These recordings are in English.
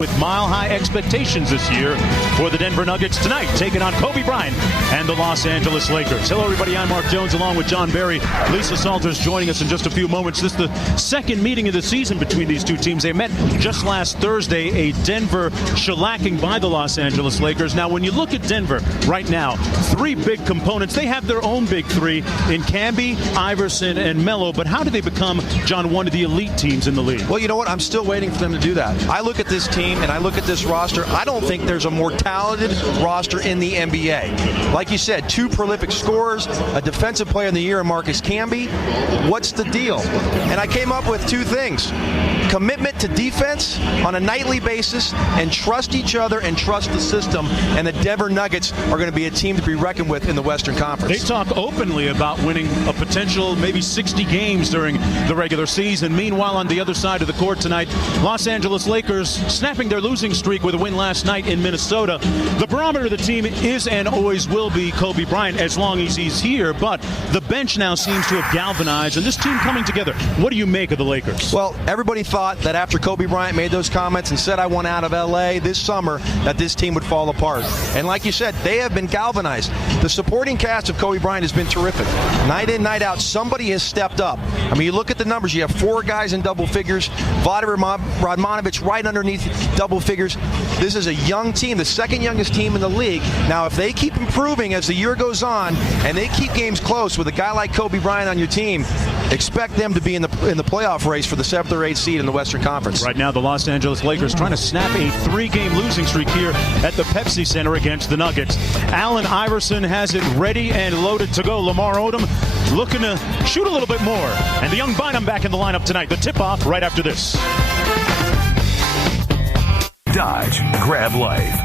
With mile-high expectations this year for the Denver Nuggets tonight, taking on Kobe Bryant and the Los Angeles Lakers. Hello, everybody. I'm Mark Jones, along with John Barry. Lisa Salters joining us in just a few moments. This is the second meeting of the season between these two teams. They met just last Thursday, a Denver shellacking by the Los Angeles Lakers. Now, when you look at Denver right now, three big components. They have their own big three in Camby, Iverson, and Melo. But how do they become, John, one of the elite teams in the league? Well, you know what? I'm still waiting for them to do that. I look at this team and I look at this roster. I don't think there's a more talented roster in the NBA. Like you said, two prolific scorers, a defensive player of the year in Marcus Camby. What's the deal? And I came up with two things. Commitment to defense on a nightly basis, and trust each other and trust the system. And the Denver Nuggets are going to be a team to be reckoned with in the Western Conference. They talk openly about winning a potential maybe 60 games during the regular season. Meanwhile, on the other side of the court tonight, Los Angeles Lakers snapping their losing streak with a win last night in Minnesota. The barometer of the team is and always will be Kobe Bryant as long as he's here, but the bench now seems to have galvanized, and this team coming together. What do you make of the Lakers? Well, everybody thought that after Kobe Bryant made those comments and said, I want out of LA this summer, that this team would fall apart. And like you said, they have been galvanized. The supporting cast of Kobe Bryant has been terrific. Night in, night out, somebody has stepped up. I mean, you look at the numbers. You have four guys in double figures. Vladimir Radmanovic right underneath double figures. This is a young team, the second youngest team in the league. Now, if they keep improving as the year goes on and they keep games close with a guy like Kobe Bryant on your team, expect them to be in the playoff race for the 7th or 8th seed in the Western Conference. Right now, the Los Angeles Lakers trying to snap a 3-game losing streak here at the Pepsi Center against the Nuggets. Allen Iverson has it ready and loaded to go. Lamar Odom looking to shoot a little bit more. And the young Bynum back in the lineup tonight. The tip-off right after this. Dodge, grab life.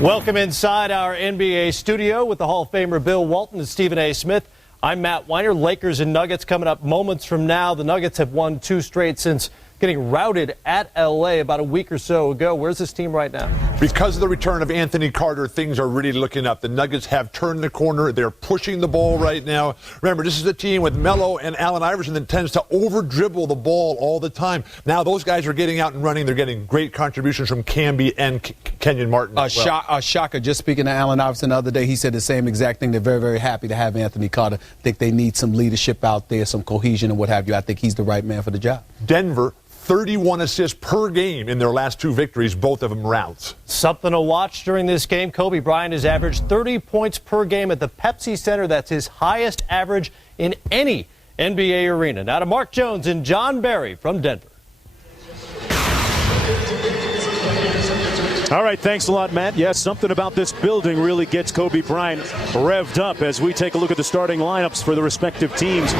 Welcome inside our NBA studio with the Hall of Famer Bill Walton and Stephen A. Smith. I'm Matt Weiner. Lakers and Nuggets coming up moments from now. The Nuggets have won 2 straight since getting routed at L.A. about a week or so ago. Where's this team right now? Because of the return of Anthony Carter, things are really looking up. The Nuggets have turned the corner. They're pushing the ball right now. Remember, this is a team with Melo and Allen Iverson that tends to over-dribble the ball all the time. Now those guys are getting out and running. They're getting great contributions from Camby and Kenyon Martin as well. Shaka, just speaking to Allen Iverson the other day, he said the same exact thing. They're very, very happy to have Anthony Carter. I think they need some leadership out there, some cohesion and what have you. I think he's the right man for the job. Denver, 31 assists per game in their last 2 victories, both of them routes. Something to watch during this game. Kobe Bryant has averaged 30 points per game at the Pepsi Center. That's his highest average in any NBA arena. Now to Mark Jones and John Barry from Denver. All right, thanks a lot, Matt. Yes, something about this building really gets Kobe Bryant revved up as we take a look at the starting lineups for the respective teams.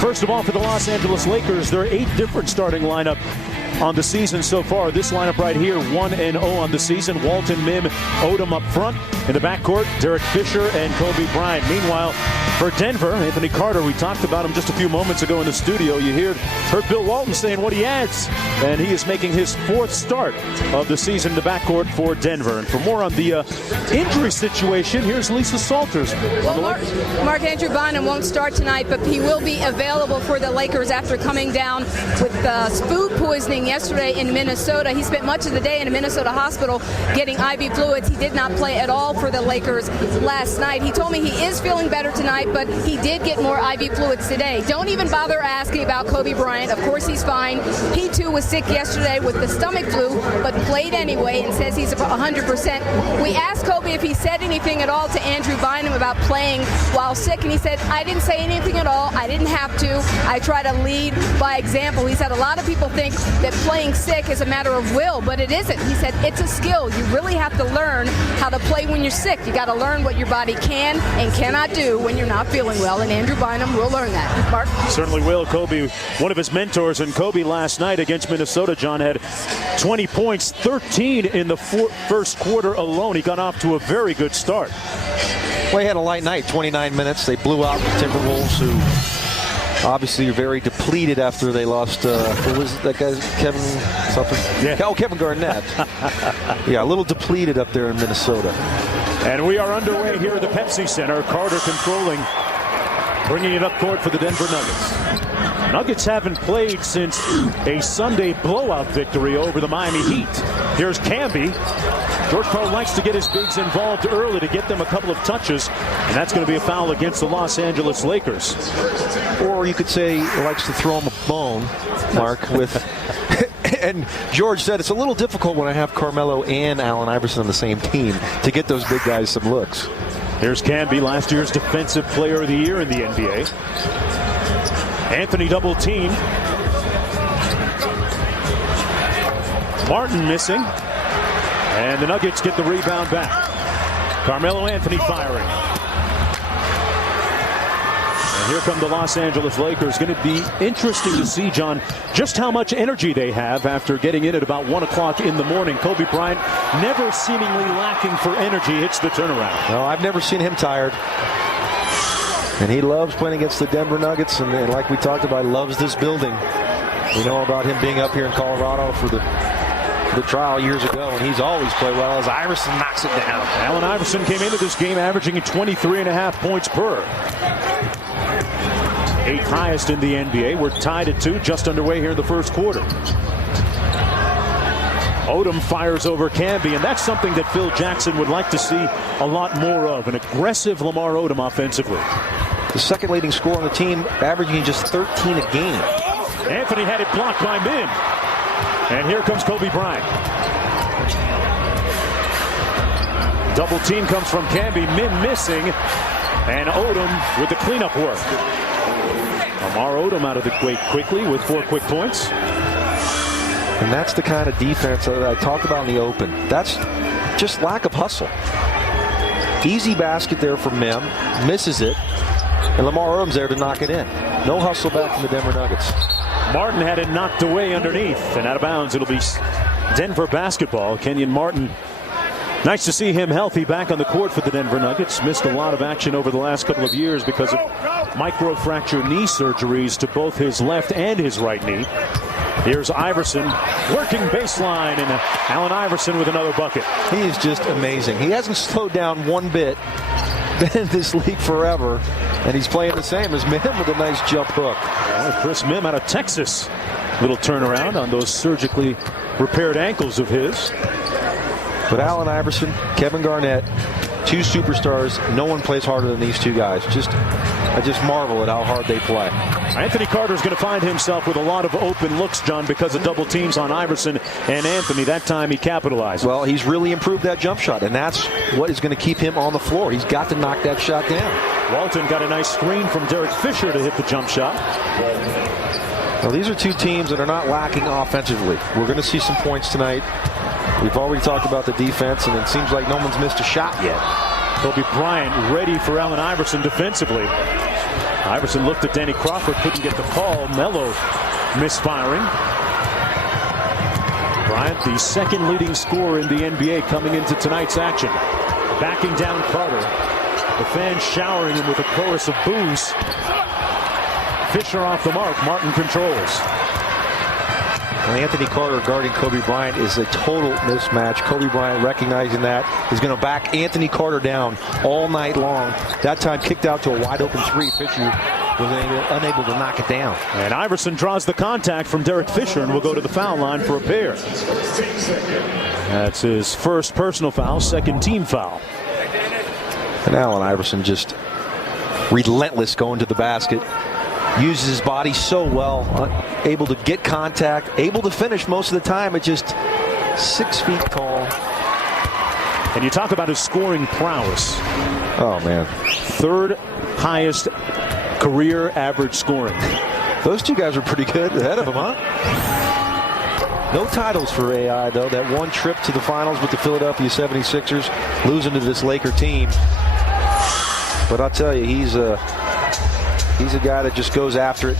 First of all, for the Los Angeles Lakers, there are 8 different starting lineup on the season so far. This lineup right here, 1-0 on the season. Walton, Mim, Odom up front. In the backcourt, Derek Fisher and Kobe Bryant. Meanwhile, for Denver, Anthony Carter, we talked about him just a few moments ago in the studio. You heard Bill Walton saying what he adds, and he is making his 4th start of the season in the backcourt for Denver. And for more on the injury situation, here's Lisa Salters. Well, Mark Andrew Bynum won't start tonight, but he will be available for the Lakers after coming down with food poisoning yesterday in Minnesota. He spent much of the day in a Minnesota hospital getting IV fluids. He did not play at all for the Lakers last night. He told me he is feeling better tonight, but he did get more IV fluids today. Don't even bother asking about Kobe Bryant. Of course he's fine. He too was sick yesterday with the stomach flu, but played anyway and says he's 100%. We asked Kobe if he said anything at all to Andrew Bynum about playing while sick, and he said, I didn't say anything at all. I didn't have to. I try to lead by example. He said a lot of people think that playing sick is a matter of will, but it isn't. He said it's a skill. You really have to learn how to play when you're sick. You got to learn what your body can and cannot do when you're not feeling well, and Andrew Bynum will learn that. Mark? Certainly will. Kobe, one of his mentors, and Kobe last night against Minnesota, John, had 20 points, 13 in the first quarter alone. He got off to a very good start. Well, he had a light night, 29 minutes. They blew out the Timberwolves, who obviously are very depleted after they lost, who was that guy, Kevin something? Yeah. Oh, Kevin Garnett. Yeah, a little depleted up there in Minnesota. And we are underway here at the Pepsi Center. Carter controlling, bringing it up court for the Denver Nuggets. Nuggets haven't played since a Sunday blowout victory over the Miami Heat. Here's Camby. George Karl likes to get his bigs involved early to get them a couple of touches, and that's going to be a foul against the Los Angeles Lakers. Or you could say he likes to throw him a bone, Mark, with... And George said it's a little difficult when I have Carmelo and Allen Iverson on the same team to get those big guys some looks. Here's Camby, last year's Defensive Player of the Year in the NBA. Anthony double teamed. Martin missing. And the Nuggets get the rebound back. Carmelo Anthony firing. And here come the Los Angeles Lakers. Going to be interesting to see, John, just how much energy they have after getting in at about 1 o'clock in the morning. Kobe Bryant, never seemingly lacking for energy, hits the turnaround. No, I've never seen him tired. And he loves playing against the Denver Nuggets, and like we talked about, loves this building. We know about him being up here in Colorado for the trial years ago, and he's always played well as Iverson knocks it down. Allen Iverson came into this game averaging 23.5 points per. 8th highest in the NBA. We're tied at 2, just underway here in the first quarter. Odom fires over Camby, and that's something that Phil Jackson would like to see a lot more of, an aggressive Lamar Odom offensively. The second leading scorer on the team, averaging just 13 a game. Anthony had it blocked by Min. And here comes Kobe Bryant. Double team comes from Camby, Min missing, and Odom with the cleanup work. Lamar Odom out of the way quickly with 4 quick points. And that's the kind of defense that I talked about in the open. That's just lack of hustle. Easy basket there for Mim, misses it, and Lamar Odom's there to knock it in. No hustle back from the Denver Nuggets. Martin had it knocked away underneath, and out of bounds. It'll be Denver basketball. Kenyon Martin, nice to see him healthy back on the court for the Denver Nuggets. Missed a lot of action over the last couple of years because of microfracture knee surgeries to both his left and his right knee. Here's Iverson working baseline, and Allen Iverson with another bucket. He is just amazing. He hasn't slowed down one bit. Been in this league forever, and he's playing the same as Mim with a nice jump hook. Well, Chris Mim out of Texas. Little turnaround on those surgically repaired ankles of his. But Allen Iverson, Kevin Garnett, 2 superstars. No one plays harder than these 2 guys. I just marvel at how hard they play. Anthony Carter's going to find himself with a lot of open looks, John, because of double teams on Iverson and Anthony. That time he capitalized. Well, he's really improved that jump shot, and that's what is going to keep him on the floor. He's got to knock that shot down. Walton got a nice screen from Derek Fisher to hit the jump shot. Well, these are 2 teams that are not lacking offensively. We're going to see some points tonight. We've already talked about the defense, and it seems like no one's missed a shot yet. Kobe Bryant ready for Allen Iverson defensively. Iverson looked at Danny Crawford, couldn't get the call. Melo misfiring. Bryant, the second leading scorer in the NBA coming into tonight's action. Backing down Carter. The fans showering him with a chorus of boos. Fisher off the mark. Martin controls. Well, Anthony Carter guarding Kobe Bryant is a total mismatch. Kobe Bryant, recognizing that, is going to back Anthony Carter down all night long. That time kicked out to a wide open 3. Fisher was unable to knock it down. And Iverson draws the contact from Derek Fisher and will go to the foul line for a pair. That's his first personal foul, second team foul. And Allen Iverson just relentless going to the basket. Uses his body so well, able to get contact, able to finish most of the time at just 6 feet tall. And you talk about his scoring prowess. Oh, man. 3rd highest career average scoring. Those 2 guys are pretty good ahead of him, huh? No titles for AI, though. That one trip to the finals with the Philadelphia 76ers, losing to this Laker team. But I'll tell you, he's a guy that just goes after it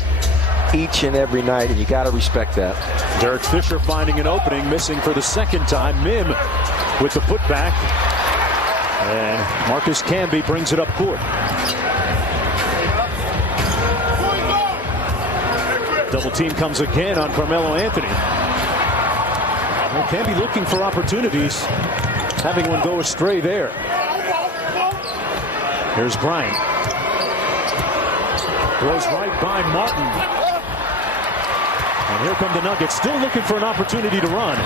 each and every night, and you got to respect that. Derek Fisher finding an opening, missing for the second time. Mim with the putback. And Marcus Camby brings it up court. Double team comes again on Carmelo Anthony. Well, Camby looking for opportunities, having one go astray there. Here's Bryant. Goes right by Martin. And here come the Nuggets, still looking for an opportunity to run.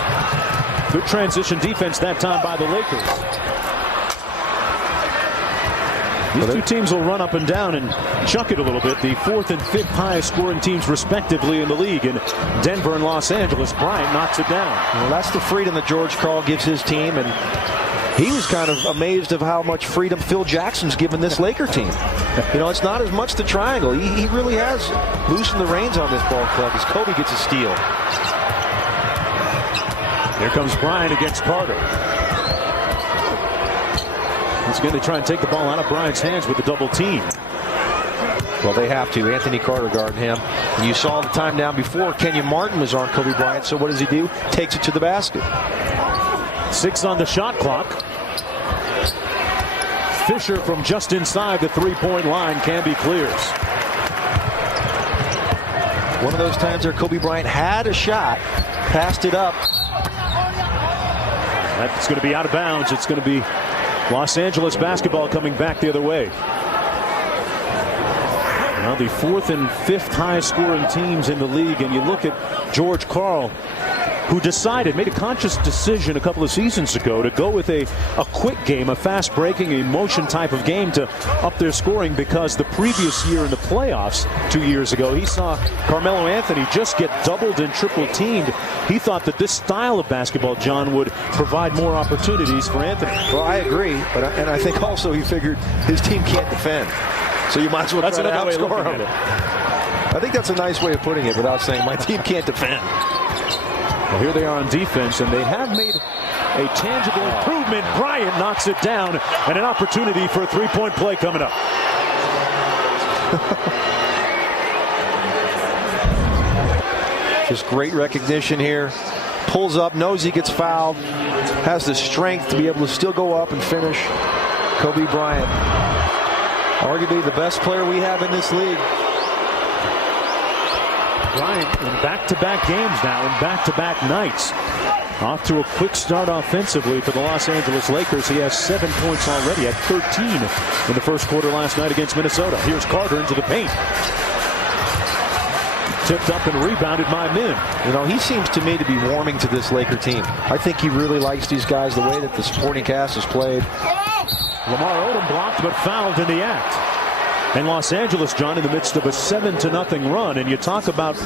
Good transition defense that time by the Lakers. These two teams will run up and down and chuck it a little bit. The 4th and 5th highest scoring teams respectively in the league in Denver and Los Angeles. Bryant knocks it down. Well, that's the freedom that George Karl gives his team, and he was kind of amazed of how much freedom Phil Jackson's given this Laker team. You know, it's not as much the triangle. He really has loosened the reins on this ball club as Kobe gets a steal. Here comes Bryant against Carter. He's going to try and take the ball out of Bryant's hands with the double team. Well, they have to. Anthony Carter guarding him. And you saw the time down before, Kenyon Martin was on Kobe Bryant, so what does he do? Takes it to the basket. 6 on the shot clock. Fisher from just inside the three-point line. Camby clears. One of those times there, Kobe Bryant had a shot, passed it up. That's going to be out of bounds. It's going to be Los Angeles basketball coming back the other way. Now the 4th and 5th highest scoring teams in the league, and you look at George Karl, who made a conscious decision a couple of seasons ago to go with a quick game, a fast breaking, a motion type of game to up their scoring, because the previous year in the playoffs 2 years ago, he saw Carmelo Anthony just get doubled and triple teamed. He thought that this style of basketball, John, would provide more opportunities for Anthony. Well, I agree, and I think also he figured his team can't defend, so you might as well try to outscore him. I think that's a nice way of putting it without saying my team can't defend. Well, here they are on defense, and they have made a tangible improvement. Bryant knocks it down, and an opportunity for a three-point play coming up. Just great recognition here. Pulls up, knows he gets fouled, has the strength to be able to still go up and finish. Kobe Bryant, arguably the best player we have in this league. Bryant in back-to-back games now, in back-to-back nights. Off to a quick start offensively for the Los Angeles Lakers. He has 7 points already, at 13 in the first quarter last night against Minnesota. Here's Carter into the paint. Tipped up and rebounded by Min. You know, he seems to me to be warming to this Laker team. I think he really likes these guys, the way that the supporting cast has played. Lamar Odom blocked but fouled in the act. And Los Angeles, John, in the midst of a 7-0 run, and you talk about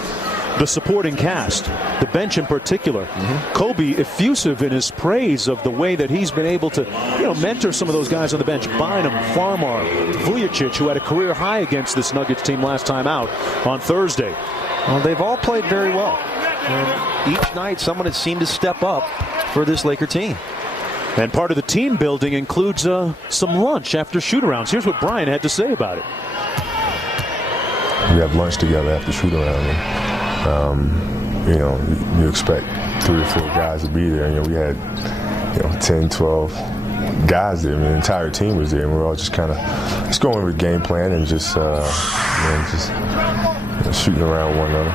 the supporting cast, the bench in particular. Kobe effusive in his praise of the way that he's been able to, mentor some of those guys on the bench. Bynum, Farmar, Vujicic, who had a career high against this Nuggets team last time out on Thursday. Well, they've all played very well. And each night, someone has seemed to step up for this Laker team. And part of the team building includes some lunch after shoot-arounds. Here's what Bryant had to say about it. We have lunch together after shoot-around. And, you expect 3 or 4 guys to be there. We had, 10, 12 guys there. I mean, the entire team was there. And we were all just kind of going with game plan and just shooting around one another.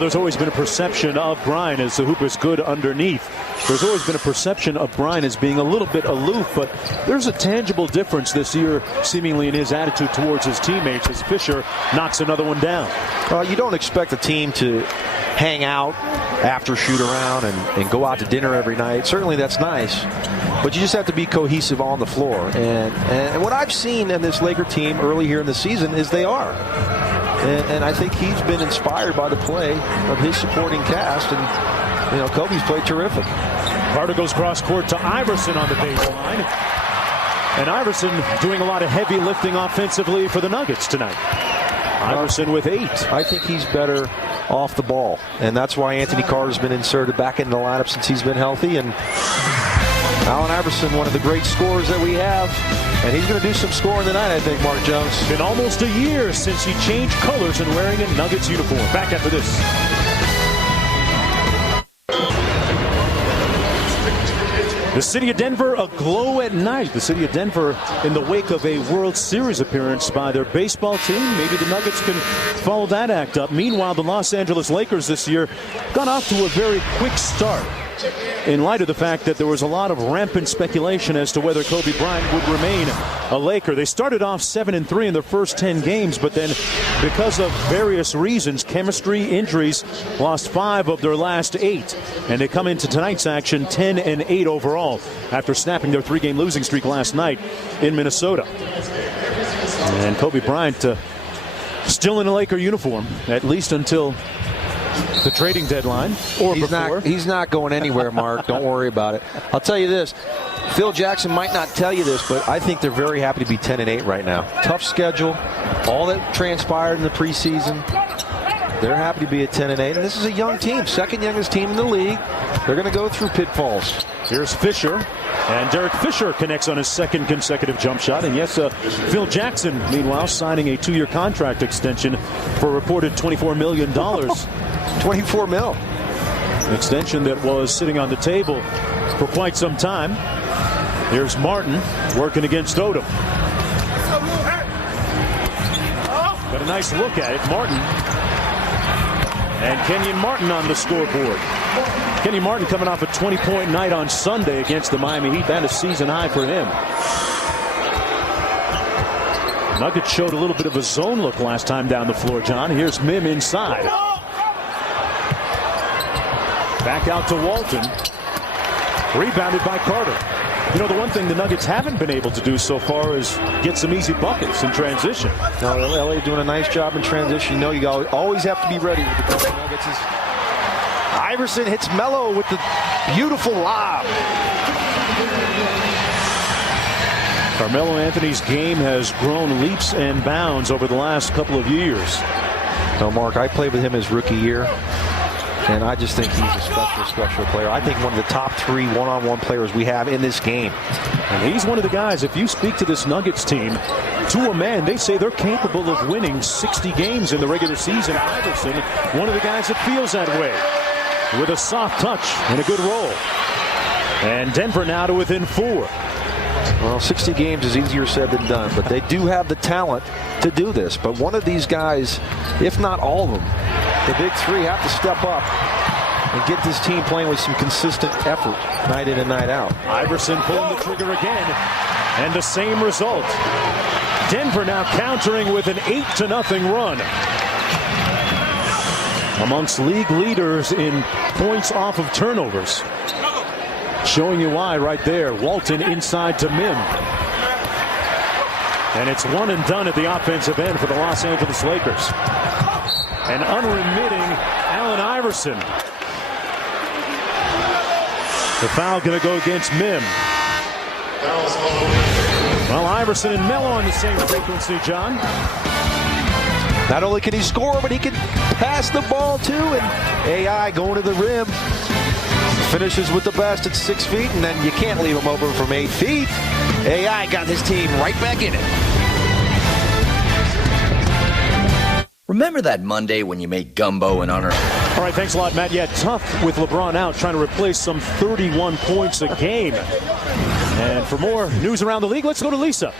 There's always been a perception of Bryant as the hoop is good underneath. There's always been a perception of Bryant as being a little bit aloof, but there's a tangible difference this year, seemingly, in his attitude towards his teammates as Fisher knocks another one down. Well, you don't expect a team to hang out after shoot-around and go out to dinner every night. Certainly that's nice, but you just have to be cohesive on the floor. And what I've seen in this Laker team early here in the season is they are. And I think he's been inspired by the play of his supporting cast. And, Kobe's played terrific. Carter goes cross-court to Iverson on the baseline. And Iverson doing a lot of heavy lifting offensively for the Nuggets tonight. Iverson with 8. I think he's better off the ball. And that's why Anthony Carter's been inserted back into the lineup since he's been healthy. And Allen Iverson, one of the great scorers that we have. And he's going to do some scoring tonight, I think, Mark Jones. Been almost a year since he changed colors and wearing a Nuggets uniform. Back after this. The city of Denver aglow at night. The city of Denver in the wake of a World Series appearance by their baseball team. Maybe the Nuggets can follow that act up. Meanwhile, the Los Angeles Lakers this year got off to a very quick start. in light of the fact that there was a lot of rampant speculation as to whether Kobe Bryant would remain a Laker. They started off 7-3 in their first 10 games, but then because of various reasons, chemistry, injuries, lost 5 of their last 8. And they come into tonight's action 10-8 overall after snapping their 3-game losing streak last night in Minnesota. And Kobe Bryant still in a Laker uniform, at least until the trading deadline or before. He's not going anywhere, Mark. Don't worry about it. I'll tell you this. Phil Jackson might not tell you this, but I think they're very happy to be 10-8 right now. Tough schedule. All that transpired in the preseason. They're happy to be at 10-8. And this is a young team, second youngest team in the league. They're going to go through pitfalls. Here's Fisher. And Derek Fisher connects on his second consecutive jump shot. And yes, Phil Jackson, meanwhile, signing a 2-year contract extension for a reported $24 million. 24 mil. An extension that was sitting on the table for quite some time. Here's Martin working against Odom. Got a nice look at it. Martin. And Kenyon Martin on the scoreboard. Kenny Martin coming off a 20-point night on Sunday against the Miami Heat. That is season high for him. Nuggets showed a little bit of a zone look last time down the floor, John. Here's Mim inside. Back out to Walton. Rebounded by Carter. You know, the one thing the Nuggets haven't been able to do so far is get some easy buckets in transition. No, LA doing a nice job in transition. You know, you always have to be ready with the Nuggets. Iverson hits Melo with the beautiful lob. Carmelo Anthony's game has grown leaps and bounds over the last couple of years. No, Mark, I played with him his rookie year, and I just think he's a special player. I think one of the top 3 one-on-one players we have in this game. And he's one of the guys, if you speak to this Nuggets team, to a man, they say they're capable of winning 60 games in the regular season. Iverson, one of the guys that feels that way, with a soft touch and a good roll. And Denver now to within 4. Well, 60 games is easier said than done, but they do have the talent to do this. But one of these guys, if not all of them, the big 3 have to step up and get this team playing with some consistent effort night in and night out. Iverson pulling the trigger again, and the same result. Denver now countering with an 8-0 run. Amongst league leaders in points off of turnovers. Showing you why right there. Walton inside to Mim. And it's one and done at the offensive end for the Los Angeles Lakers. An unremitting Allen Iverson. The foul going to go against Mim. Well, Iverson and Melo on the same frequency, John. Not only can he score, but he can pass the ball too. And AI going to the rim. Finishes with the best at 6 feet, and then you can't leave him open from 8 feet. AI got his team right back in it. Remember that Monday when you made gumbo in honor? All right, thanks a lot, Matt. Yeah, tough with LeBron out, trying to replace some 31 points a game. And for more news around the league, let's go to Lisa.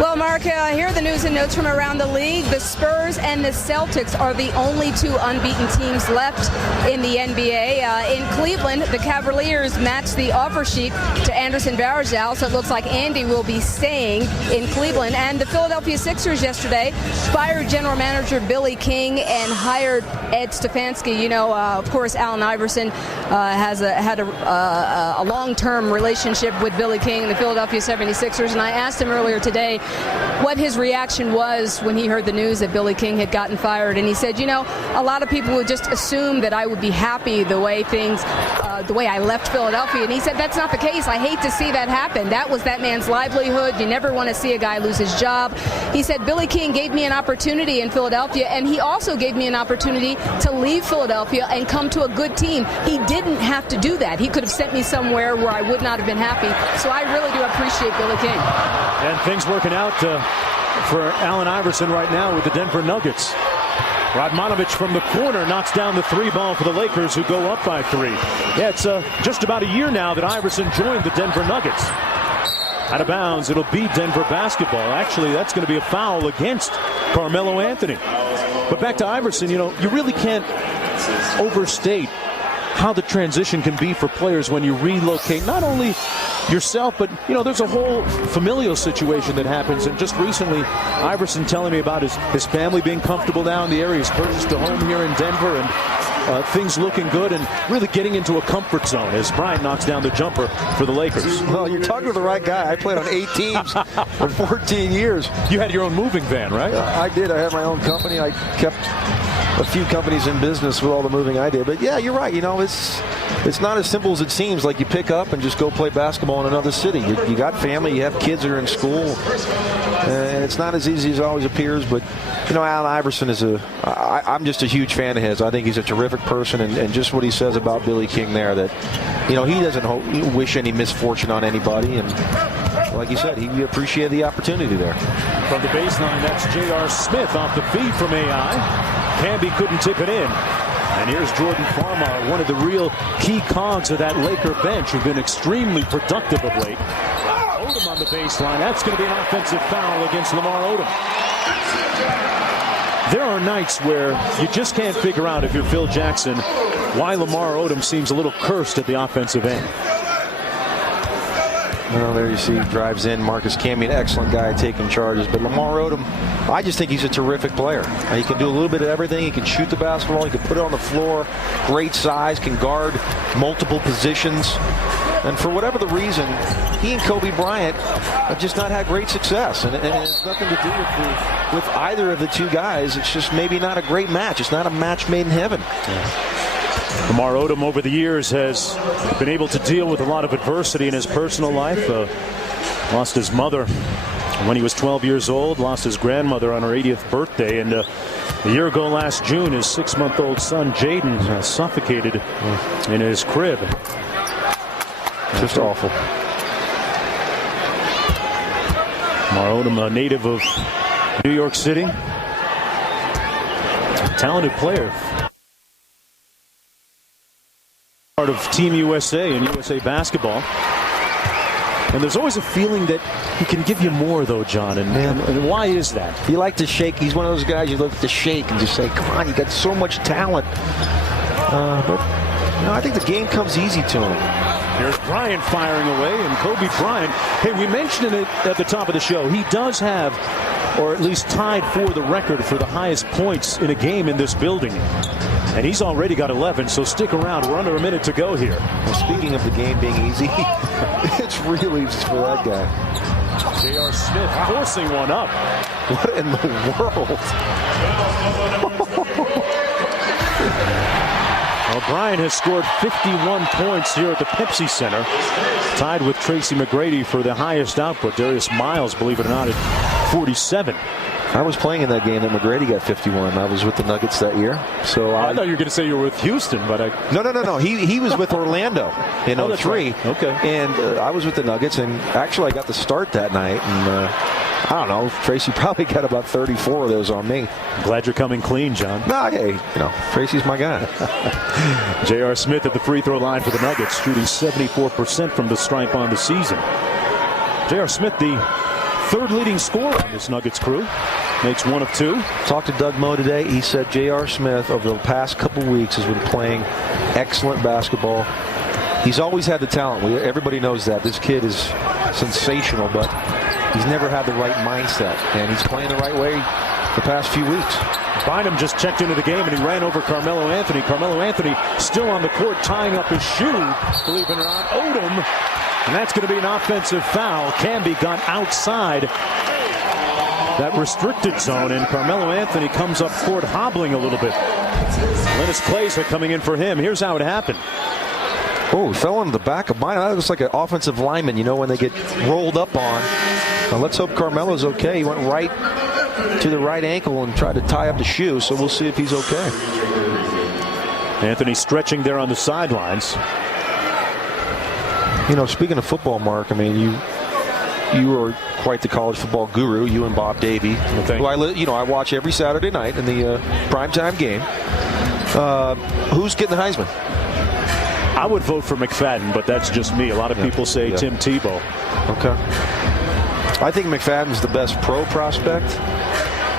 Well, Mark, here are the news and notes from around the league. The Spurs and the Celtics are the only 2 unbeaten teams left in the NBA. In Cleveland, the Cavaliers matched the offer sheet to Anderson Varejao, so it looks like Andy will be staying in Cleveland. And the Philadelphia Sixers yesterday fired general manager Billy King and hired Ed Stefanski. You know, of course, Allen Iverson had a long-term relationship with Billy King and the Philadelphia 76ers, and I asked him earlier today what his reaction was when he heard the news that Billy King had gotten fired. And he said, you know, a lot of people would just assume that I would be happy the way I left Philadelphia. And he said, that's not the case. I hate to see that happen. That was that man's livelihood. You never want to see a guy lose his job. He said, Billy King gave me an opportunity in Philadelphia, and he also gave me an opportunity to leave Philadelphia and come to a good team. He didn't have to do that. He could have sent me somewhere where I would not have been happy. So I really do appreciate Billy King. And things working out for Allen Iverson right now with the Denver Nuggets. Radmanovich from the corner knocks down the 3 ball for the Lakers, who go up by 3. Yeah, it's just about a year now that Iverson joined the Denver Nuggets. Out of bounds, it'll be Denver basketball. Actually, that's going to be a foul against Carmelo Anthony. But back to Iverson, you know, you really can't overstate how the transition can be for players when you relocate, not only yourself, but, there's a whole familial situation that happens. And just recently, Iverson telling me about his family being comfortable now in the area. He's purchased a home here in Denver, and things looking good and really getting into a comfort zone as Bryant knocks down the jumper for the Lakers. Well, you're talking to the right guy. I played on 8 teams for 14 years. You had your own moving van, right? I did. I had my own company. I kept a few companies in business with all the moving I did. But yeah, you're right. It's not as simple as it seems. Like you pick up and just go play basketball in another city. You got family. You have kids that are in school. And it's not as easy as it always appears. But, Allen Iverson is I'm just a huge fan of his. I think he's a terrific person. And just what he says about Billy King there, that, he doesn't wish any misfortune on anybody. And like you said, he appreciated the opportunity there. From the baseline, that's J.R. Smith off the feed from AI. Camby couldn't tip it in. And here's Jordan Farmar, one of the real key cogs of that Laker bench, who've been extremely productive of late. Odom on the baseline. That's going to be an offensive foul against Lamar Odom. There are nights where you just can't figure out, if you're Phil Jackson, why Lamar Odom seems a little cursed at the offensive end. Well, there you see, drives in. Marcus Camby, an excellent guy taking charges. But Lamar Odom, I just think he's a terrific player. He can do a little bit of everything. He can shoot the basketball. He can put it on the floor. Great size. Can guard multiple positions. And for whatever the reason, he and Kobe Bryant have just not had great success. And it's nothing to do with either of the two guys. It's just maybe not a great match. It's not a match made in heaven. Yeah. Lamar Odom over the years has been able to deal with a lot of adversity in his personal life. Lost his mother when he was 12 years old, lost his grandmother on her 80th birthday, and a year ago last June, his 6-month-old son Jaden suffocated in his crib. Just awful. Lamar Odom, a native of New York City, talented player. Part of Team USA and USA basketball. And there's always a feeling that he can give you more, though, John. And why is that? You like to shake. He's one of those guys you look to shake and just say, come on, you got so much talent. But I think the game comes easy to him. Here's Bryant firing away, and Kobe Bryant. Hey, we mentioned it at the top of the show. He does have, or at least tied for the record for the highest points in a game in this building. And he's already got 11, so stick around. We're under a minute to go here. Well, speaking of the game being easy, it's really easy for that guy. J.R. Smith forcing one up. What in the world? Well, Bryant has scored 51 points here at the Pepsi Center, tied with Tracy McGrady for the highest output. Darius Miles, believe it or not, at 47. I was playing in that game that McGrady got 51. I was with the Nuggets that year. So I thought you were going to say you were with Houston, but No. He was with Orlando in 03. Right. Okay. And I was with the Nuggets, and actually I got the start that night. And I don't know, Tracy probably got about 34 of those on me. I'm glad you're coming clean, John. No, hey, Tracy's my guy. J.R. Smith at the free throw line for the Nuggets, shooting 74% from the stripe on the season. J.R. Smith, the third leading scorer on this Nuggets crew, makes 1 of 2. Talked to Doug Moe today. He said J.R. Smith over the past couple weeks has been playing excellent basketball. He's always had the talent. Everybody knows that. This kid is sensational, but he's never had the right mindset, and he's playing the right way the past few weeks. Bynum just checked into the game, and he ran over Carmelo Anthony. Carmelo Anthony still on the court tying up his shoe, believe it or not. Odom, and that's going to be an offensive foul. Camby got outside that restricted zone, and Carmelo Anthony comes up court hobbling a little bit. Linus Kleza coming in for him. Here's how it happened. Oh, he fell into the back of mine. That looks like an offensive lineman, when they get rolled up on. Now, let's hope Carmelo's okay. He went right to the right ankle and tried to tie up the shoe, so we'll see if he's okay. Anthony stretching there on the sidelines. Speaking of football, Mark, you are quite the college football guru, you and Bob Davie, who I watch every Saturday night in the primetime game. Who's getting the Heisman? I would vote for McFadden, but that's just me. A lot of people say Tim Tebow. Okay. I think McFadden's the best pro prospect.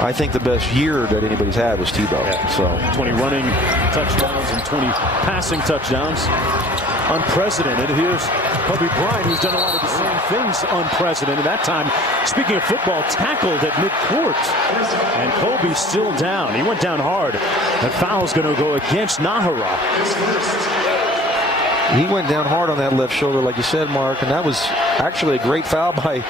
I think the best year that anybody's had was Tebow. Yeah. So 20 running touchdowns and 20 passing touchdowns. Unprecedented. Here's Kobe Bryant, who's done a lot of the same things unprecedented. That time, speaking of football, tackled at midcourt. And Kobe's still down. He went down hard. The foul's going to go against Nahara. he went down hard on that left shoulder, like you said, Mark, and that was actually a great foul by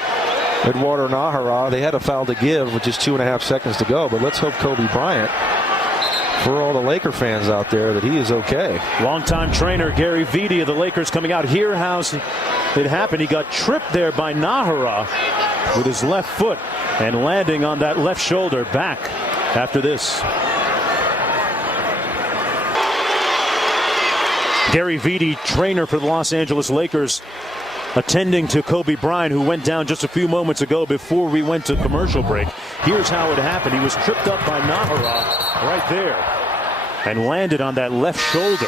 Eduardo Nahara. They had a foul to give with just 2.5 seconds to go, but let's hope Kobe Bryant, for all the Laker fans out there, that he is okay. Longtime trainer Gary Vitti of the Lakers coming out here. How's it happened? He got tripped there by Nahara with his left foot and landing on that left shoulder. Back after this. Gary Vitti, trainer for the Los Angeles Lakers, attending to Kobe Bryant, who went down just a few moments ago before we went to commercial break. Here's how it happened. He was tripped up by Nahara right there and landed on that left shoulder.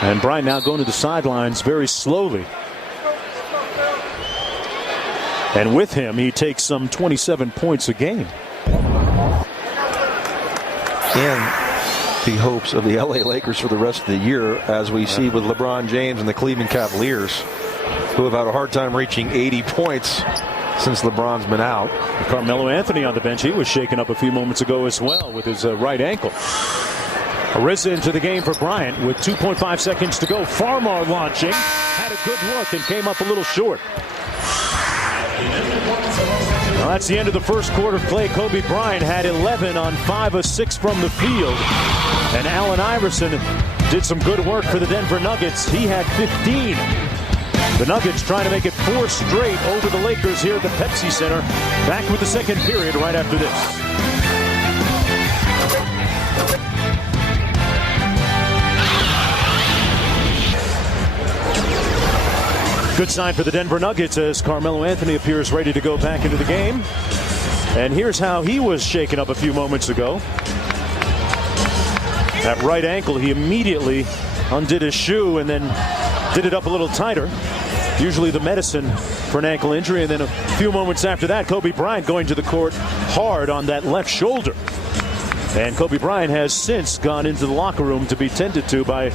And Bryant now going to the sidelines very slowly. And with him, he takes some 27 points a game. And the hopes of the LA Lakers for the rest of the year, as we see with LeBron James and the Cleveland Cavaliers, who have had a hard time reaching 80 points since LeBron's been out. Carmelo Anthony on the bench. He was shaken up a few moments ago as well with his right ankle. Arisa into the game for Bryant with 2.5 seconds to go. Farmar launching. Had a good look and came up a little short. Well, that's the end of the first quarter play. Kobe Bryant had 11 on 5 of 6 from the field. And Allen Iverson did some good work for the Denver Nuggets. He had 15. The Nuggets trying to make it 4 straight over the Lakers here at the Pepsi Center. Back with the second period right after this. Good sign for the Denver Nuggets as Carmelo Anthony appears ready to go back into the game. And here's how he was shaken up a few moments ago. That right ankle, he immediately undid his shoe and then did it up a little tighter. Usually the medicine for an ankle injury. And then a few moments after that, Kobe Bryant going to the court hard on that left shoulder. And Kobe Bryant has since gone into the locker room to be tended to by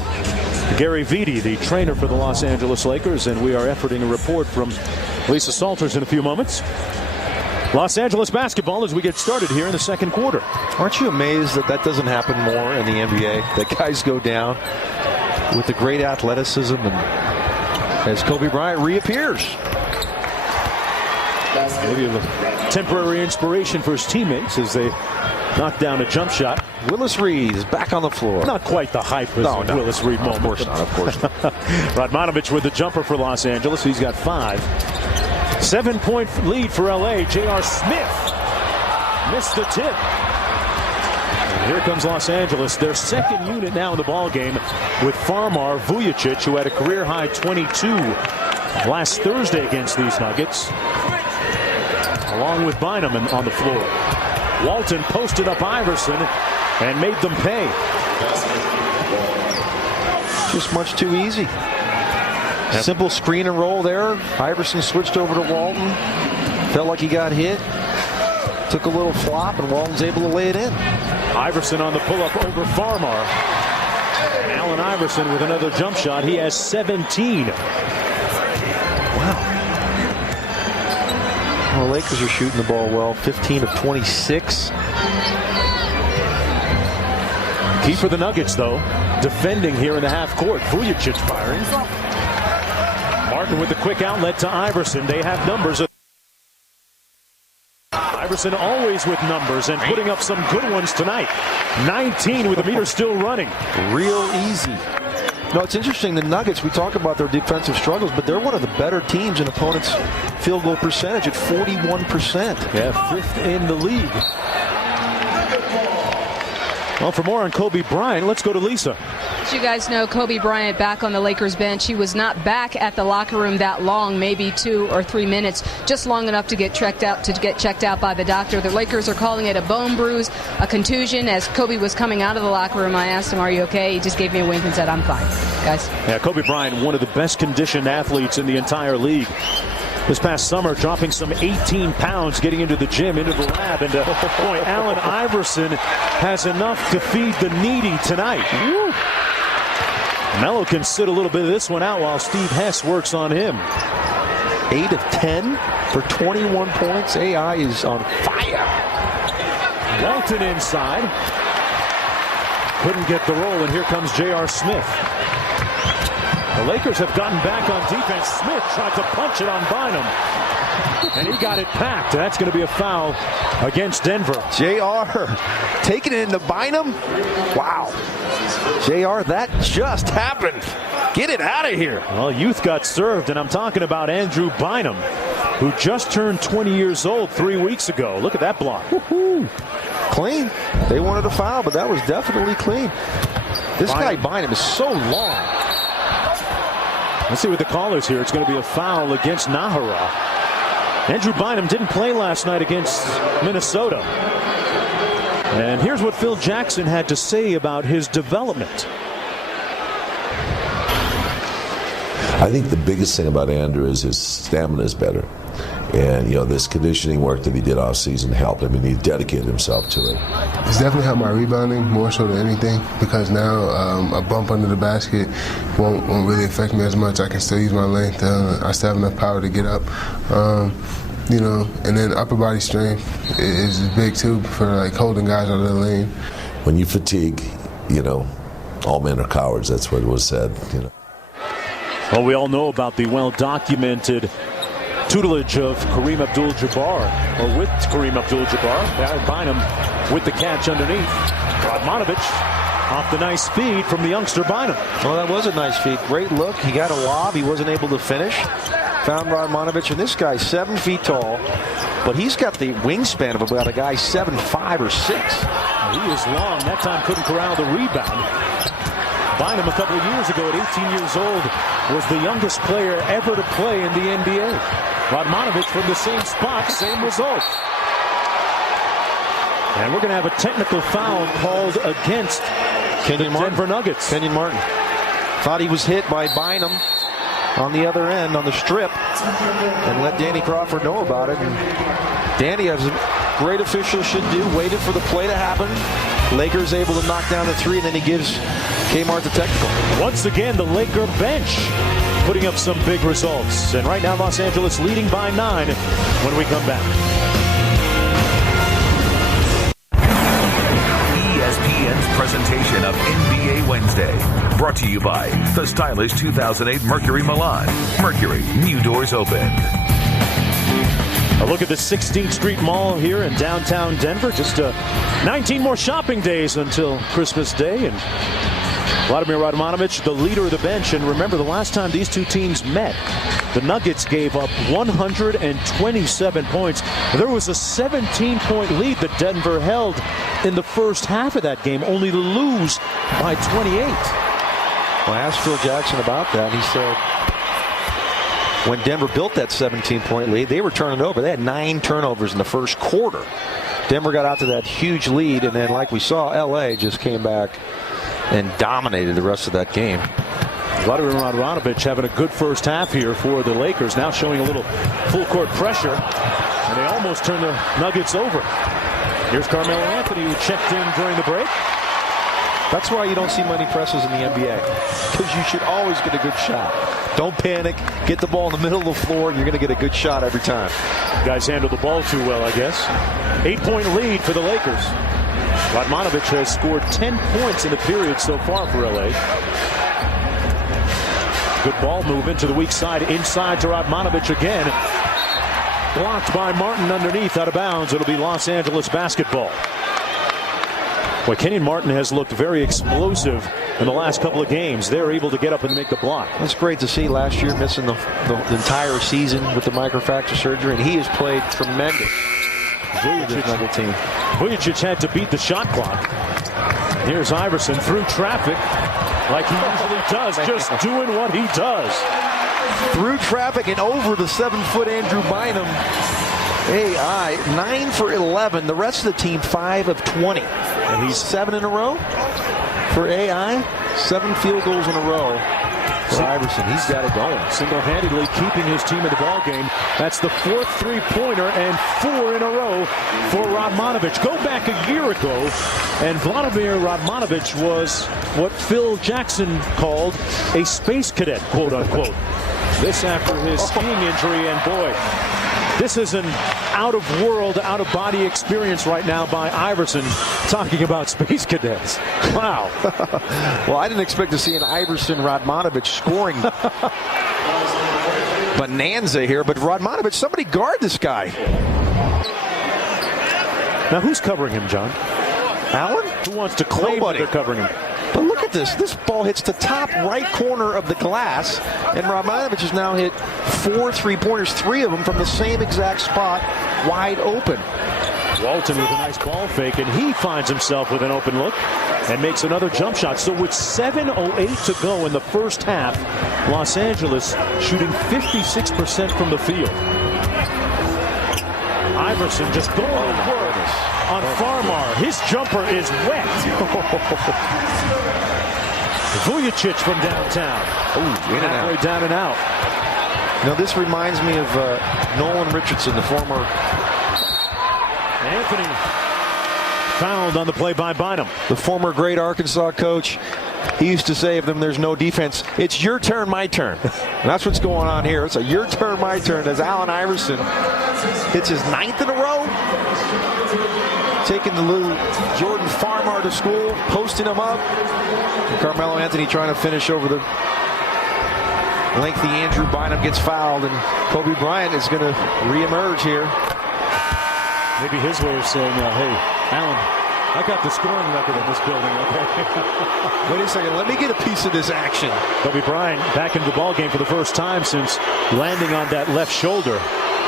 Gary Vitti, the trainer for the Los Angeles Lakers, and we are efforting a report from Lisa Salters in a few moments. Los Angeles basketball as we get started here in the second quarter. Aren't you amazed that that doesn't happen more in the NBA? That guys go down with the great athleticism, and as Kobe Bryant reappears. Maybe a temporary inspiration for his teammates as they knock down a jump shot. Willis Reed is back on the floor. Not quite the hype as Willis Reed moment. Of course not, of course not. Radmanovich with the jumper for Los Angeles. He's got 5. 7-point lead for LA. J.R. Smith missed the tip. And here comes Los Angeles, their second unit now in the ball game with Farmar Vujicic, who had a career-high 22 last Thursday against these Nuggets, along with Bynum on the floor. Walton posted up Iverson and made them pay. Just much too easy. Yep. Simple screen and roll there. Iverson switched over to Walton. Felt like he got hit. Took a little flop, and Walton's able to lay it in. Iverson on the pull-up over Farmar. And Allen Iverson with another jump shot. He has 17. Wow. Well, the Lakers are shooting the ball well. 15 of 26. Key for the Nuggets, though, defending here in the half court. Vujicic firing. Martin with the quick outlet to Iverson. They have numbers. Iverson always with numbers and putting up some good ones tonight. 19 with the meter still running. Real easy. No, it's interesting. The Nuggets, we talk about their defensive struggles, but they're one of the better teams in opponents' field goal percentage at 41%. Yeah, 5th in the league. Well, for more on Kobe Bryant, let's go to Lisa. As you guys know, Kobe Bryant back on the Lakers bench. He was not back at the locker room that long, maybe 2 or 3 minutes, just long enough to get checked out by the doctor. The Lakers are calling it a bone bruise, a contusion. As Kobe was coming out of the locker room, I asked him, "Are you okay?" He just gave me a wink and said, "I'm fine." Guys. Yeah, Kobe Bryant, one of the best conditioned athletes in the entire league. this past summer, dropping some 18 pounds, getting into the gym, into the lab. And boy, Allen Iverson has enough to feed the needy tonight. Woo. Melo can sit a little bit of this one out while Steve Hess works on him. 8 of 10 for 21 points. AI is on fire. Walton inside. Couldn't get the roll, and here comes J.R. Smith. The Lakers have gotten back on defense. Smith tried to punch it on Bynum, and he got it packed. That's going to be a foul against Denver. JR taking it into Bynum. Wow. JR, that just happened. Get it out of here. Well, youth got served, and I'm talking about Andrew Bynum, who just turned 20 years old 3 weeks ago. Look at that block. Woo-hoo. Clean. They wanted a foul, but that was definitely clean. This guy Bynum is so long. Let's see what the call is here. It's going to be a foul against Nahara. Andrew Bynum didn't play last night against Minnesota. And here's what Phil Jackson had to say about his development. I think the biggest thing about Andrew is his stamina is better. And, this conditioning work that he did off season helped him, and he dedicated himself to it. It's definitely helped my rebounding more so than anything, because now a bump under the basket won't really affect me as much. I can still use my length. I still have enough power to get up. And then upper body strength is big too for holding guys out of the lane. When you fatigue, all men are cowards. That's what was said. Well, we all know about the well-documented tutelage of Kareem Abdul-Jabbar, or with Kareem Abdul-Jabbar. Barrett Bynum with the catch underneath. Radmanovich off the nice feed from the youngster Bynum. Well, that was a nice feed. Great look. He got a lob. He wasn't able to finish. Found Radmanovich, and this guy's 7 feet tall, but he's got the wingspan of about a guy 7'5" or 6". He is long. That time couldn't corral the rebound. Bynum a couple of years ago at 18 years old was the youngest player ever to play in the NBA. Radmanovich from the same spot, same result. And we're going to have a technical foul called against the Denver Nuggets. Kenyon Martin thought he was hit by Bynum on the other end on the strip and let Danny Crawford know about it. And Danny, as a great official should do, waited for the play to happen. Lakers able to knock down the three, and then he gives Kmart the technical. Once again, the Laker bench putting up some big results. And right now, Los Angeles leading by 9 when we come back. ESPN's presentation of NBA Wednesday. Brought to you by the stylish 2008 Mercury Milan. Mercury, new doors open. A look at the 16th Street Mall here in downtown Denver. Just 19 more shopping days until Christmas Day. And Vladimir Radmanovich, the leader of the bench. And remember, the last time these two teams met, the Nuggets gave up 127 points. There was a 17-point lead that Denver held in the first half of that game, only to lose by 28. Well, I asked Phil Jackson about that. He said when Denver built that 17-point lead, they were turning over. They had 9 turnovers in the first quarter. Denver got out to that huge lead, and then, like we saw, L.A. just came back and dominated the rest of that game. Vladimir Radmanovich having a good first half here for the Lakers, now showing a little full-court pressure, and they almost turned the Nuggets over. Here's Carmelo Anthony, who checked in during the break. That's why you don't see many presses in the NBA, because you should always get a good shot. Don't panic. Get the ball in the middle of the floor, and you're going to get a good shot every time. Guys handle the ball too well, I guess. 8-point lead for the Lakers. Radmanovich has scored 10 points in the period so far for LA. Good ball movement to the weak side, inside to Radmanovich again. Blocked by Martin underneath, out of bounds. It'll be Los Angeles basketball. Well, Kenyon Martin has looked very explosive in the last couple of games. They're able to get up and make the block. That's great to see. Last year missing the entire season with the microfracture surgery, and he has played tremendous. Vujicic had to beat the shot clock. Here's Iverson through traffic like he usually does, just doing what he does. Through traffic and over the 7-foot Andrew Bynum. AI 9 for 11. The rest of the team 5 of 20. And he's 7 in a row for AI. 7 field goals in a row. For Iverson, he's got it going. Single-handedly keeping his team in the ball game. That's the 4th three-pointer and 4 in a row for Radmanovich. Go back a year ago, and Vladimir Radmanovich was what Phil Jackson called a space cadet, quote-unquote. This after his skiing injury, and boy, this is an out-of-world, out-of-body experience right now by Iverson, talking about space cadets. Wow. Well, I didn't expect to see an Iverson-Radmanovich scoring bonanza here, but Radmanovich, somebody guard this guy. Now, who's covering him, John? Allen? Who wants to claim that they're covering him? But look at this. This ball hits the top right corner of the glass, and Radmanovich has now hit 4 3-pointers, 3 of them from the same exact spot, wide open. Walton with a nice ball fake, and he finds himself with an open look and makes another jump shot. So with 7:08 to go in the first half, Los Angeles shooting 56% from the field. Iverson just going to work on Farmar. His jumper is wet. Vujicic from downtown. Ooh, in and out. Halfway down and out. Now this reminds me of Nolan Richardson, the former. Anthony fouled on the play by Bynum. The former great Arkansas coach. He used to say of them, there's no defense. It's your turn, my turn. And that's what's going on here. It's a your turn, my turn as Allen Iverson hits his 9th in a row. Taking the little Jordan Farmar to school, posting him up. And Carmelo Anthony trying to finish over the lengthy Andrew Bynum gets fouled, and Kobe Bryant is going to reemerge here. Maybe his way of saying, hey, Allen, I got the scoring record in this building, okay? Wait a second, let me get a piece of this action. Kobe Bryant back into the ball game for the first time since landing on that left shoulder.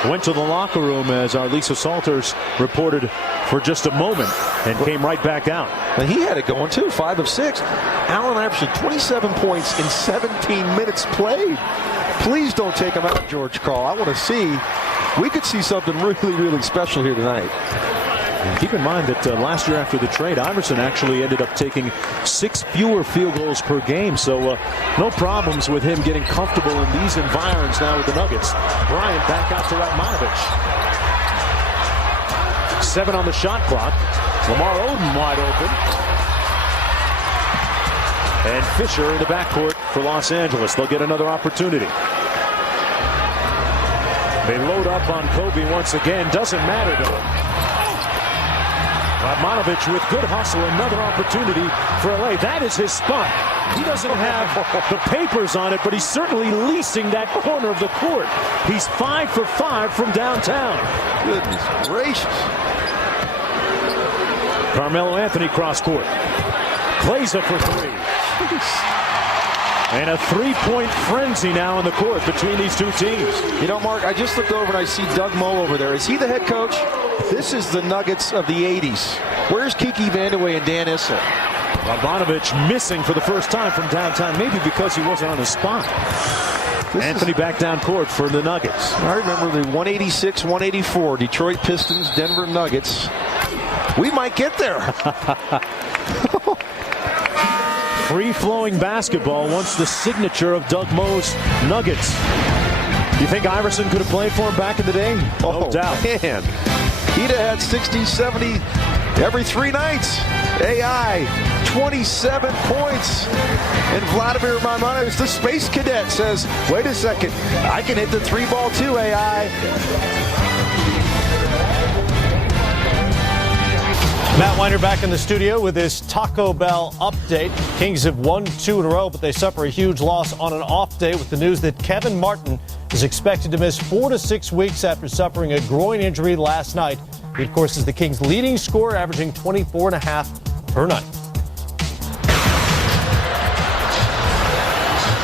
Went to the locker room, as our Lisa Salters reported, for just a moment, and came right back out. And he had it going too, 5 of 6. Allen Iverson, 27 points in 17 minutes played. Please don't take him out, George Karl. I want to see. We could see something really, really special here tonight. And keep in mind that last year after the trade, Iverson actually ended up taking 6 fewer field goals per game. So no problems with him getting comfortable in these environs now with the Nuggets. Bryant back out to Radmanovich. 7 on the shot clock. Lamar Odom wide open. And Fisher in the backcourt for Los Angeles. They'll get another opportunity. They load up on Kobe once again. Doesn't matter to him. Radmanovich with good hustle. Another opportunity for LA. That is his spot. He doesn't have the papers on it, but he's certainly leasing that corner of the court. He's 5 for 5 from downtown. Goodness gracious. Carmelo Anthony cross court. Klaiza for 3. And a 3-point frenzy now in the court between these two teams. You know, Mark, I just looked over and I see Doug Moe over there. Is he the head coach? This is the Nuggets of the 80s. Where's Kiki Vandeweghe and Dan Issel? Radmanovich missing for the first time from downtown, maybe because he wasn't on his spot. Anthony back down court for the Nuggets. I remember the 186-184 Detroit Pistons, Denver Nuggets. We might get there. Free-flowing basketball, once the signature of Doug Moe's Nuggets. You think Iverson could have played for him back in the day? No doubt. Man. He'd have had 60, 70 every 3 nights. AI, 27 points. And Vladimir Radmanovich, the space cadet, says, wait a second, I can hit the 3-ball too, AI. Matt Weiner back in the studio with his Taco Bell update. Kings have won 2 in a row, but they suffer a huge loss on an off day with the news that Kevin Martin is expected to miss 4 to 6 weeks after suffering a groin injury last night. He, of course, is the Kings' leading scorer, averaging 24.5 per night.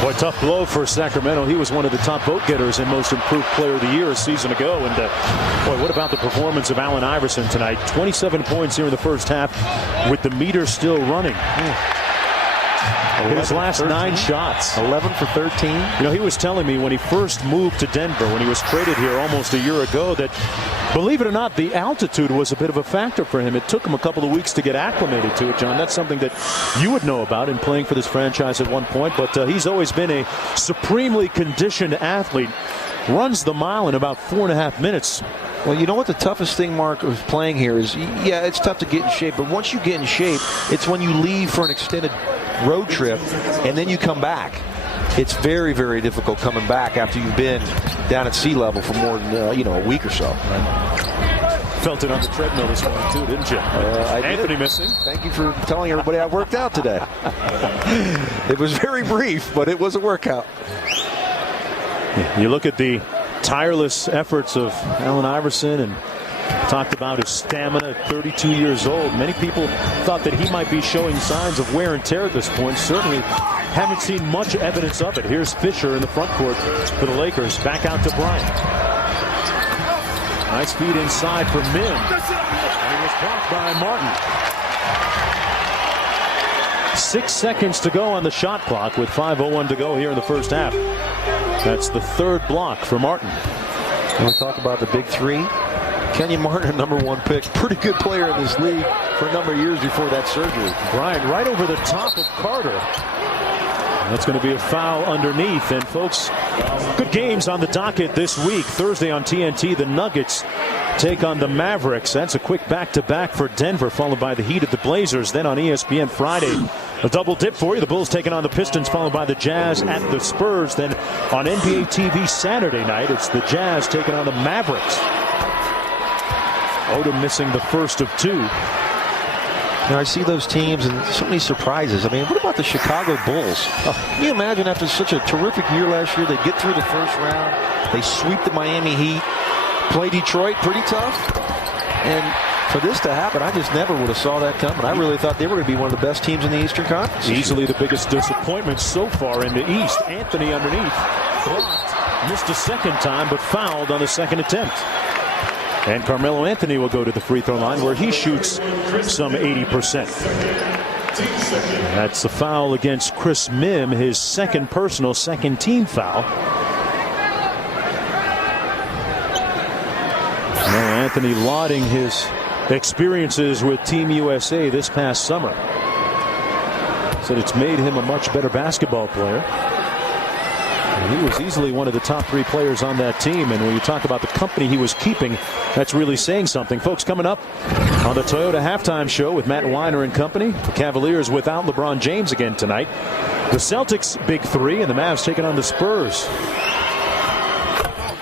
Boy, tough blow for Sacramento. He was one of the top vote getters in Most Improved Player of the Year a season ago. And, boy, what about the performance of Allen Iverson tonight? 27 points here in the first half with the meter still running. in his last 9 shots. 11 for 13. You know, he was telling me when he first moved to Denver, when he was traded here almost a year ago, that, believe it or not, the altitude was a bit of a factor for him. It took him a couple of weeks to get acclimated to it, John. That's something that you would know about in playing for this franchise at one point, but he's always been a supremely conditioned athlete. Runs the mile in about 4.5 minutes. Well, you know what the toughest thing, Mark, of playing here is, yeah, it's tough to get in shape, but once you get in shape, it's when you leave for an extended road trip and then you come back. It's very, very difficult coming back after you've been down at sea level for more than a week or so. Felt it on the treadmill this morning too, didn't you? Anthony missing. Thank you for telling everybody I worked out today. It was very brief, but it was a workout. You look at the tireless efforts of Allen Iverson and talked about his stamina at 32 years old. Many people thought that he might be showing signs of wear and tear at this point. Certainly haven't seen much evidence of it. Here's Fisher in the front court for the Lakers. Back out to Bryant. Nice feed inside for Mim. And he was blocked by Martin. 6 seconds to go on the shot clock with 5:01 to go here in the first half. That's the 3rd block for Martin. When we talk about the big 3, Kenyon Martin, #1 pick, pretty good player in this league for a number of years before that surgery. Bryant right over the top of Carter. That's going to be a foul underneath. And folks, good games on the docket this week. Thursday on TNT, the Nuggets take on the Mavericks. That's a quick back-to-back for Denver, followed by the Heat of the Blazers. Then on ESPN Friday, a double dip for you. The Bulls taking on the Pistons, followed by the Jazz at the Spurs. Then on NBA TV Saturday night, it's the Jazz taking on the Mavericks. Odom missing the first of 2. Now, I see those teams and so many surprises. I mean, what about the Chicago Bulls? Can you imagine after such a terrific year last year, they get through the first round, they sweep the Miami Heat, play Detroit pretty tough, and for this to happen, I just never would have saw that coming. I really thought they were going to be one of the best teams in the Eastern Conference. Easily the biggest disappointment so far in the East. Anthony underneath. Blocked. Missed a second time, but fouled on the second attempt. And Carmelo Anthony will go to the free throw line where he shoots some 80%. That's a foul against Chris Mim, his second personal, second team foul. Now Anthony lauding his experiences with Team USA this past summer. Said it's made him a much better basketball player. And he was easily one of the top 3 players on that team. And when you talk about the company he was keeping, that's really saying something. Folks, coming up on the Toyota Halftime Show with Matt Weiner and company. The Cavaliers without LeBron James again tonight. The Celtics big 3 and the Mavs taking on the Spurs.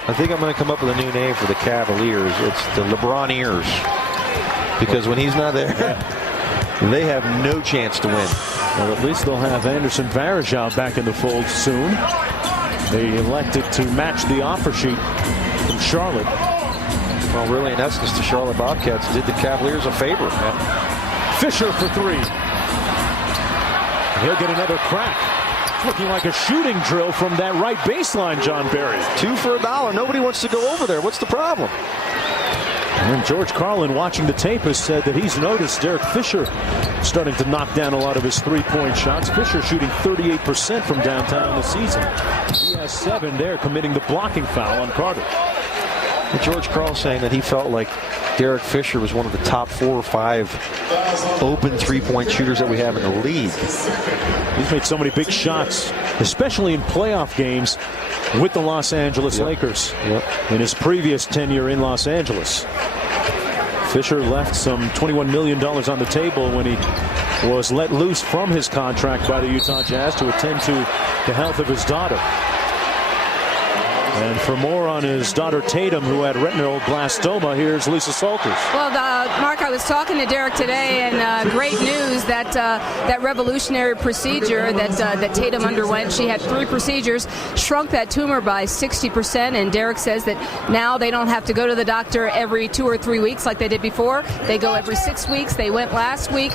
I think I'm going to come up with a new name for the Cavaliers. It's the LeBron-ears. Because when he's not there, they have no chance to win. Well, at least they'll have Anderson Varejao back in the fold soon. They elected to match the offer sheet from Charlotte. Well, really, in essence, the Charlotte Bobcats did the Cavaliers a favor. Fisher for 3. He'll get another crack. It's looking like a shooting drill from that right baseline, John Barry. 2 for $1. Nobody wants to go over there. What's the problem? And George Carlin, watching the tape, has said that he's noticed Derek Fisher starting to knock down a lot of his three-point shots. Fisher shooting 38% from downtown this season. He has 7 there, committing the blocking foul on Carter. And George Carlin saying that he felt like Derek Fisher was one of the top 4 or 5 open three-point shooters that we have in the league. He's made so many big shots, especially in playoff games with the Los Angeles Lakers in his previous tenure in Los Angeles. Fisher left some $21 million on the table when he was let loose from his contract by the Utah Jazz to attend to the health of his daughter. And for more on his daughter Tatum, who had retinal blastoma, here's Lisa Salters. Well, Mark, I was talking to Derek today, and great news that that revolutionary procedure that Tatum underwent. She had 3 procedures, shrunk that tumor by 60%, and Derek says that now they don't have to go to the doctor every 2 or 3 weeks like they did before. They go every 6 weeks. They went last week.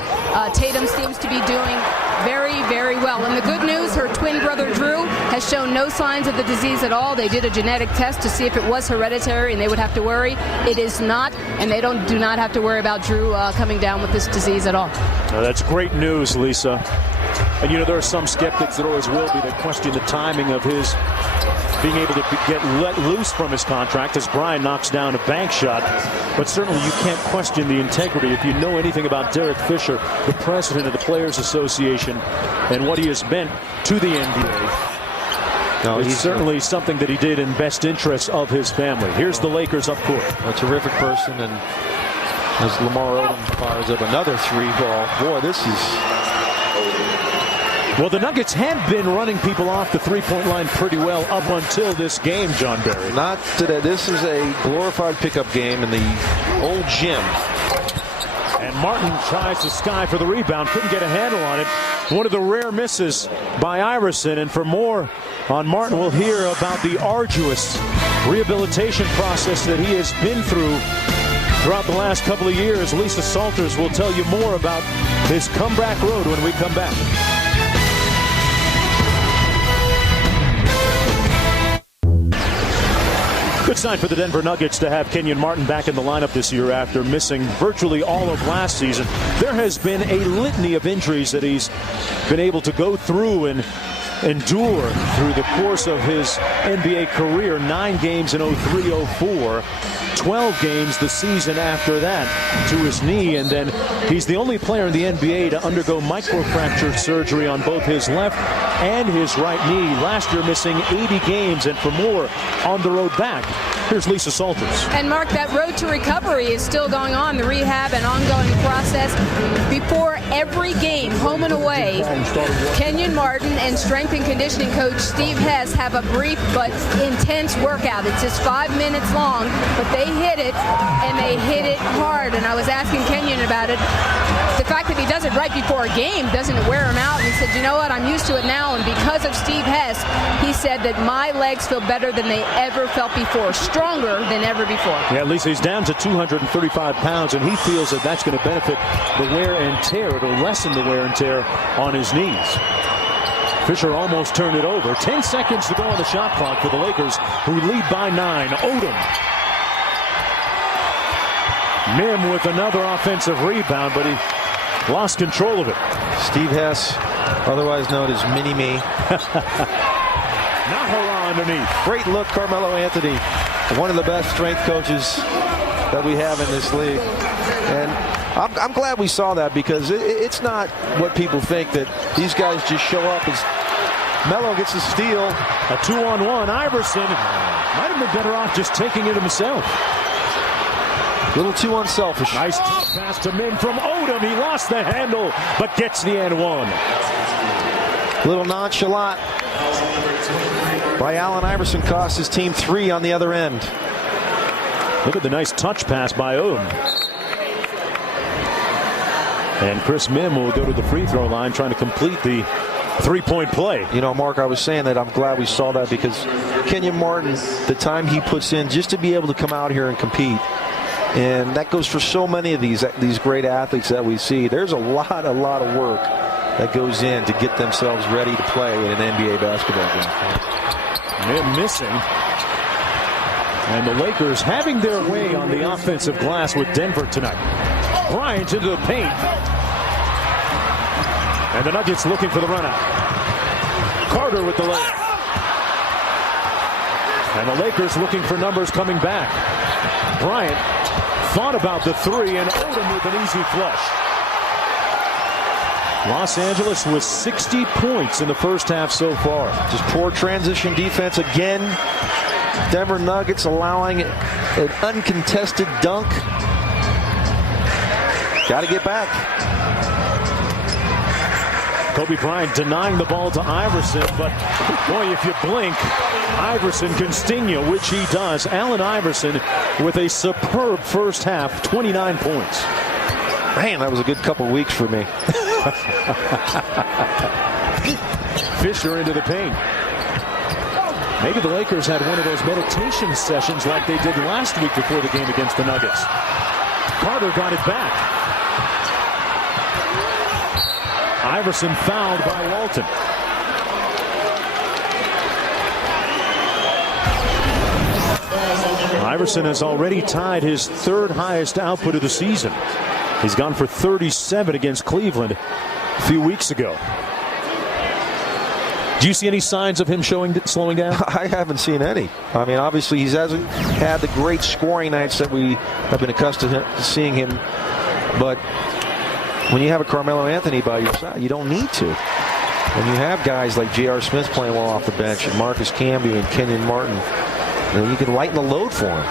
Tatum seems to be doing very, very well. And the good news, her twin brother Drew has shown no signs of the disease at all. They did a genetic test to see if it was hereditary, and they would have to worry. It is not, and they do not have to worry about Drew coming down with this disease at all. That's great news, Lisa. And, you know, there are some skeptics that always will be that question the timing of his being able to get let loose from his contract as Bryant knocks down a bank shot. But certainly you can't question the integrity. If you know anything about Derek Fisher, the president of the Players Association, and what he has meant to the NBA, no, it's certainly something that he did in best interest of his family. Here's the Lakers up court. A terrific person, and as Lamar Odom fires up another 3-ball, boy, this is... Well, the Nuggets had been running people off the three-point line pretty well up until this game, John Barry. Not today. This is a glorified pickup game in the old gym. And Martin tries to sky for the rebound. Couldn't get a handle on it. One of the rare misses by Iverson. And for more on Martin, we'll hear about the arduous rehabilitation process that he has been through throughout the last couple of years. Lisa Salters will tell you more about his comeback road when we come back. Good sign for the Denver Nuggets to have Kenyon Martin back in the lineup this year after missing virtually all of last season. There has been a litany of injuries that he's been able to go through and endure through the course of his NBA career. 9 games in 03-04, 12 games the season after that to his knee, and then he's the only player in the NBA to undergo microfracture surgery on both his left and his right knee. Last year missing 80 games, and for more on the road back, here's Lisa Salters. And Mark, that road to recovery is still going on, the rehab and ongoing process. Before every game, home and away, Kenyon Martin and strength and conditioning coach Steve Hess have a brief but intense workout. It's just 5 minutes long, but they hit it, and they hit it hard. And I was asking Kenyon about it. The fact that he does it right before a game doesn't wear him out. And he said, you know what, I'm used to it now. And because of Steve Hess, he said that my legs feel better than they ever felt before, stronger than ever before. Yeah, at least he's down to 235 pounds, and he feels that that's going to benefit the wear and tear. It'll lessen the wear and tear on his knees. Fisher almost turned it over. 10 seconds to go on the shot clock for the Lakers, who lead by 9. Odom. Mim with another offensive rebound, but he lost control of it. Steve Hess, otherwise known as Mini-Me. Nahara underneath. Great look, Carmelo Anthony. One of the best strength coaches that we have in this league. And I'm glad we saw that, because it's not what people think, that these guys just show up as Melo gets the steal. A 2-on-1. Iverson might have been better off just taking it himself. A little too unselfish. Nice pass to Mim from Odom. He lost the handle, but gets the and one. A little nonchalant by Allen Iverson, cost his team 3 on the other end. Look at the nice touch pass by Odom. And Chris Mim will go to the free throw line trying to complete the 3-point play. You know, Mark, I was saying that I'm glad we saw that, because Kenyon Martin, the time he puts in just to be able to come out here and compete, and that goes for so many of these great athletes that we see. There's a lot of work that goes in to get themselves ready to play in an NBA basketball game. Mim missing. And the Lakers having their way on the offensive glass with Denver tonight. Bryant into the paint. And the Nuggets looking for the run out. Carter with the layup. And the Lakers looking for numbers coming back. Bryant thought about the 3, and Odom with an easy flush. Los Angeles with 60 points in the first half so far. Just poor transition defense again. Denver Nuggets allowing an uncontested dunk. Got to get back. Kobe Bryant denying the ball to Iverson, but boy, if you blink, Iverson can sting you, which he does. Allen Iverson with a superb first half, 29 points. Man, that was a good couple weeks for me. Fisher into the paint. Maybe the Lakers had one of those meditation sessions like they did last week before the game against the Nuggets. Carter got it back. Iverson fouled by Walton. Iverson has already tied his 3rd highest output of the season. He's gone for 37 against Cleveland a few weeks ago. Do you see any signs of him slowing down? I haven't seen any. I mean, obviously, he hasn't had the great scoring nights that we have been accustomed to seeing him. But when you have a Carmelo Anthony by your side, you don't need to. When you have guys like J.R. Smith playing well off the bench, and Marcus Camby and Kenyon Martin, you can lighten the load for him.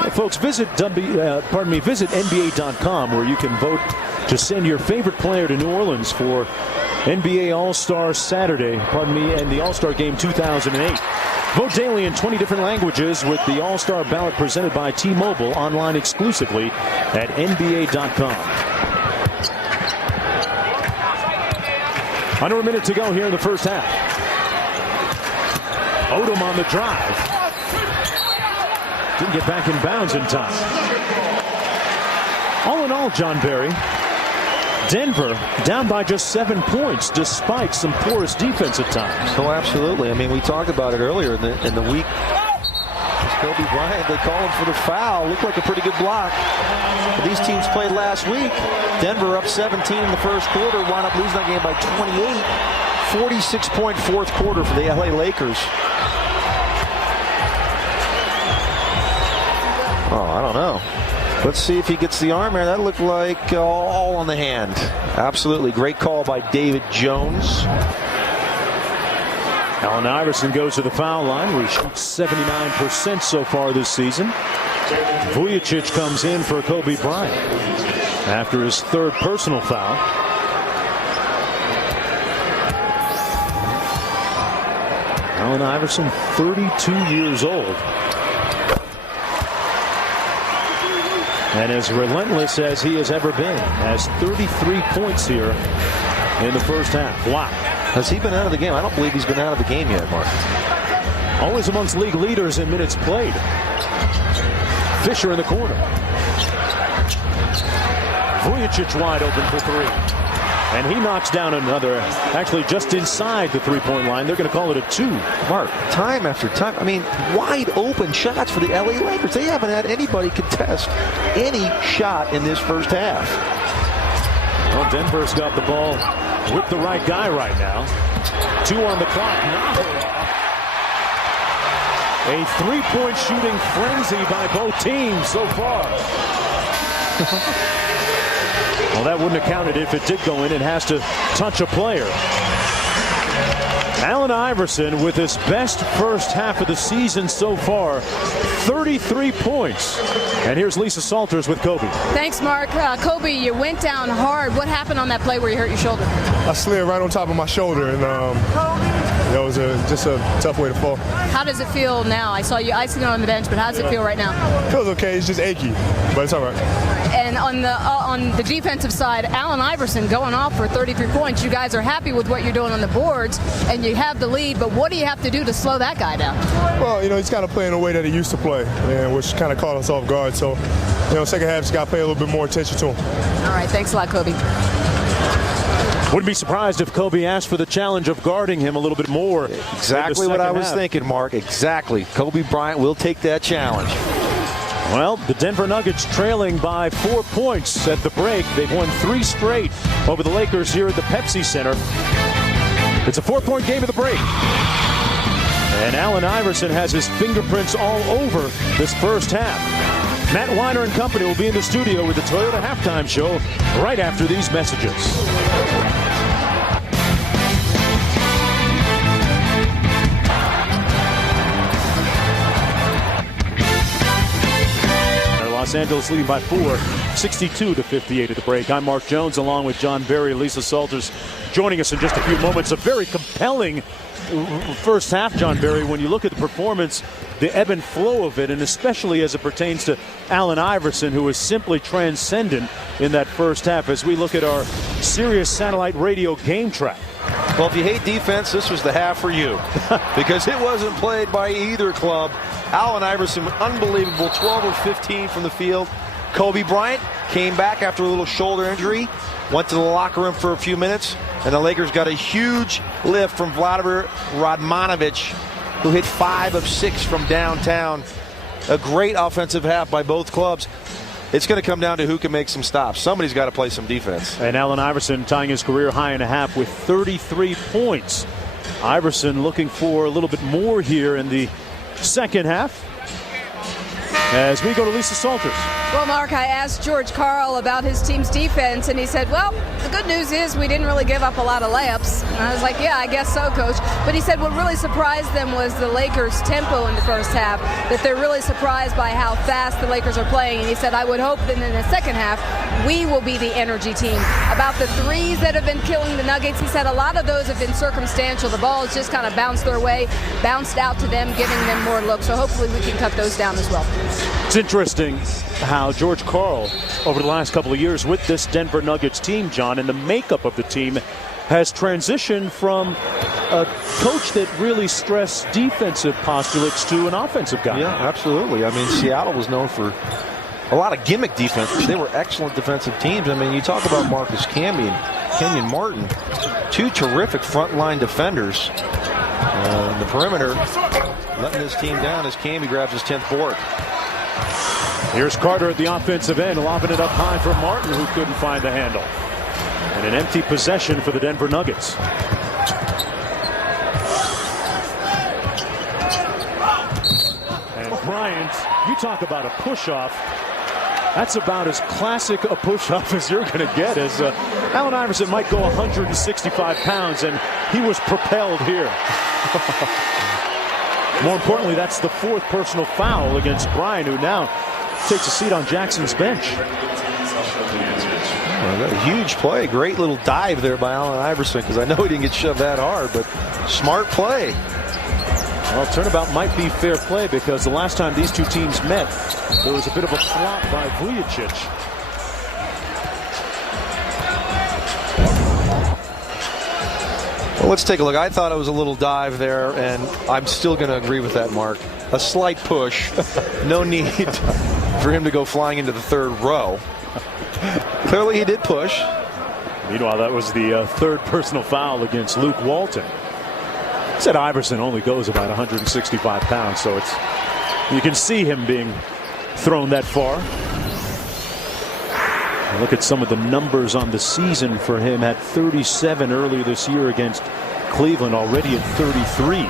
Well, folks, visit NBA.com, where you can vote to send your favorite player to New Orleans for NBA All-Star Saturday, and the All-Star Game 2008. Vote daily in 20 different languages with the All-Star ballot presented by T-Mobile, online exclusively at NBA.com. Under a minute to go here in the first half. Odom on the drive. Didn't get back in bounds in time. All in all, John Barry, Denver down by just 7 points despite some porous defense at times. Oh, absolutely. I mean, we talked about it earlier in the week. Kobe Bryant, they call him for the foul. Looked like a pretty good block. But these teams played last week. Denver up 17 in the first quarter, wound up losing that game by 28. 46-point fourth quarter for the LA Lakers. Oh, I don't know. Let's see if he gets the arm there. That looked like all on the hand. Absolutely. Great call by David Jones. Allen Iverson goes to the foul line, where he shoots 79% so far this season. Vujacic comes in for Kobe Bryant after his third personal foul. Allen Iverson, 32 years old, and as relentless as he has ever been, has 33 points here in the first half. Wow. Has he been out of the game? I don't believe he's been out of the game yet, Mark. Always amongst league leaders in minutes played. Fisher in the corner. Vujacic wide open for three. And he knocks down another, actually just inside the three-point line. They're going to call it a 2. Mark, time after time. I mean, wide open shots for the LA Lakers. They haven't had anybody contest any shot in this first half. Well, Denver's got the ball with the right guy right now. 2 on the clock. A three-point shooting frenzy by both teams so far. Well, that wouldn't have counted if it did go in. It has to touch a player. Allen Iverson with his best first half of the season so far, 33 points. And here's Lisa Salters with Kobe. Thanks, Mark. Kobe, you went down hard. What happened on that play where you hurt your shoulder? I slid right on top of my shoulder, and it was just a tough way to fall. How does it feel now? I saw you icing on the bench, but how does it feel right now? It feels okay. It's just achy, but it's all right. And on the defensive side, Allen Iverson going off for 33 points. You guys are happy with what you're doing on the boards, and you have the lead, but what do you have to do to slow that guy down? Well, he's kind of playing the way that he used to play, and which kind of caught us off guard. So, second half, just got to pay a little bit more attention to him. All right, thanks a lot, Kobe. Wouldn't be surprised if Kobe asked for the challenge of guarding him a little bit more. Exactly what I was thinking, Mark. Exactly. Kobe Bryant will take that challenge. Well, the Denver Nuggets trailing by 4 points at the break. They've won 3 straight over the Lakers here at the Pepsi Center. It's a 4-point game at the break. And Allen Iverson has his fingerprints all over this first half. Matt Weiner and company will be in the studio with the Toyota Halftime Show right after these messages. Los Angeles leading by 4, 62-58 at the break. I'm Mark Jones along with John Barry, Lisa Salters joining us in just a few moments. A very compelling first half, John Barry, when you look at the performance, the ebb and flow of it, and especially as it pertains to Allen Iverson, who was simply transcendent in that first half as we look at our Sirius satellite radio game track. Well, if you hate defense, this was the half for you because it wasn't played by either club. Allen Iverson, unbelievable, 12 of 15 from the field. Kobe Bryant came back after a little shoulder injury, went to the locker room for a few minutes, and the Lakers got a huge lift from Vladimir Radmanovic, who hit 5 of 6 from downtown. A great offensive half by both clubs. It's going to come down to who can make some stops. Somebody's got to play some defense. And Allen Iverson tying his career high in a half with 33 points Iverson looking for a little bit more here in the second half. As we go to Lisa Salters. Well, Mark, I asked George Karl about his team's defense, and he said, well, the good news is we didn't really give up a lot of layups. And I was like, yeah, I guess so, Coach. But he said what really surprised them was the Lakers' tempo in the first half, that they're really surprised by how fast the Lakers are playing. And he said, I would hope that in the second half, we will be the energy team. About the threes that have been killing the Nuggets, he said a lot of those have been circumstantial. The ball has just kind of bounced their way, bounced out to them, giving them more looks. So hopefully we can cut those down as well. It's interesting how George Karl, over the last couple of years with this Denver Nuggets team, John, and the makeup of the team has transitioned from a coach that really stressed defensive postulates to an offensive guy. Yeah, absolutely. I mean, Seattle was known for a lot of gimmick defense, but they were excellent defensive teams. I mean, you talk about Marcus Camby and Kenyon Martin, two terrific frontline defenders. The perimeter letting this team down as Camby grabs his 10th board. Here's Carter at the offensive end, lobbing it up high for Martin, who couldn't find the handle. And an empty possession for the Denver Nuggets. And Bryant, you talk about a push-off. That's about as classic a push-off as you're going to get, as Allen Iverson might go 165 pounds, and he was propelled here. More importantly, that's the fourth personal foul against Bryant, who now takes a seat on Jackson's bench. A huge play. Great little dive there by Allen Iverson, because I know he didn't get shoved that hard, but smart play. Well, turnabout might be fair play, because the last time these two teams met, there was a bit of a flop by Vujicic. Well, let's take a look. I thought it was a little dive there, and I'm still going to agree with that, Mark. A slight push. No need for him to go flying into the third row. Clearly he did push. Meanwhile, that was the third personal foul against Luke Walton. Said Iverson only goes about 165 pounds, so it's, you can see him being thrown that far. Look at some of the numbers on the season for him. Had 37 earlier this year against Cleveland, already at 33.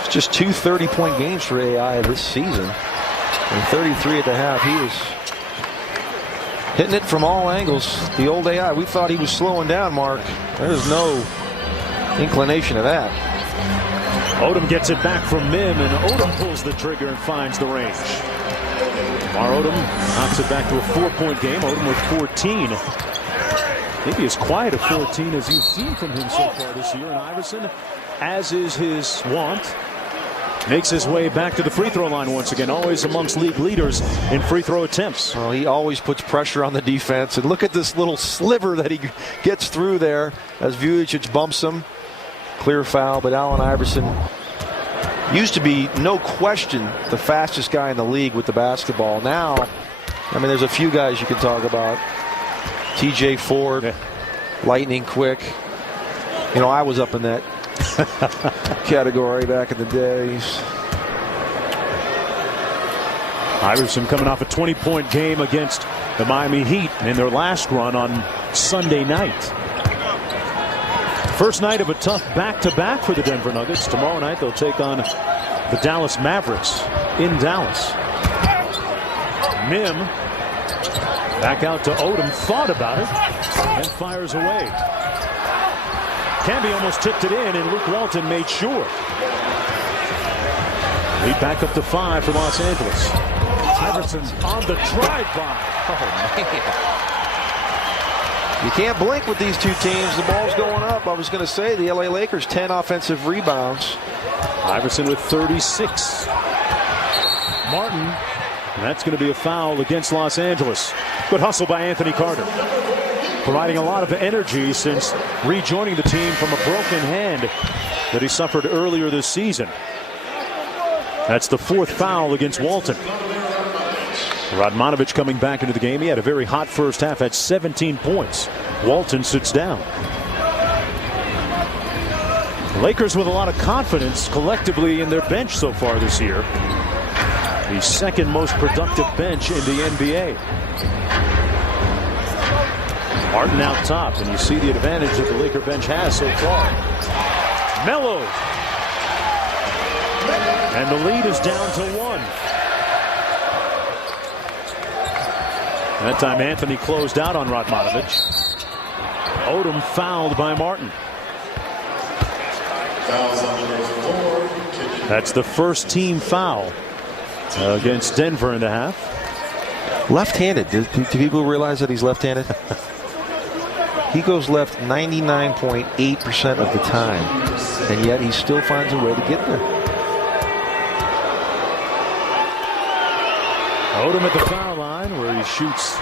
It's just two 30-point games for AI this season. And 33 at the half. He was hitting it from all angles. The old AI. We thought he was slowing down, Mark. There's no inclination of that. Odom gets it back from Mim, and Odom pulls the trigger and finds the range. Mar Odom knocks it back to a 4-point game. Odom with 14. Maybe as quiet a 14 as you've seen from him so far this year. And Iverson, as is his wont, makes his way back to the free throw line once again. Always amongst league leaders in free throw attempts. Well, he always puts pressure on the defense. And look at this little sliver that he gets through there as Vujicic bumps him. Clear foul, but Allen Iverson used to be, no question, the fastest guy in the league with the basketball. Now, I mean, there's a few guys you can talk about. TJ Ford, lightning quick. You know, I was up in that category back in the days. Iverson coming off a 20-point game against the Miami Heat in their last run on Sunday night. First night of a tough back-to-back for the Denver Nuggets. Tomorrow night they'll take on the Dallas Mavericks in Dallas. Mim back out to Odom, thought about it, and fires away. Camby almost tipped it in, and Luke Walton made sure. Lead back up to 5 for Los Angeles. Iverson on the drive-by. Oh, man. You can't blink with these two teams. The ball's going up. I was going to say the LA Lakers 10 offensive rebounds. Iverson with 36. Martin, and that's going to be a foul against Los Angeles. Good hustle by Anthony Carter, providing a lot of energy since rejoining the team from a broken hand that he suffered earlier this season. That's the fourth foul against Walton. Radmanovic coming back into the game. He had a very hot first half, had 17 points. Walton sits down. The Lakers with a lot of confidence collectively in their bench so far this year. The second most productive bench in the NBA. Martin out top, and you see the advantage that the Laker bench has so far. Melo. And the lead is down to 1. That time Anthony closed out on Radmanovic. Odom fouled by Martin. That's the first team foul against Denver in the half. Left-handed. Do people realize that he's left-handed? He goes left 99.8% of the time, and yet he still finds a way to get there. Odom at the foul line where he shoots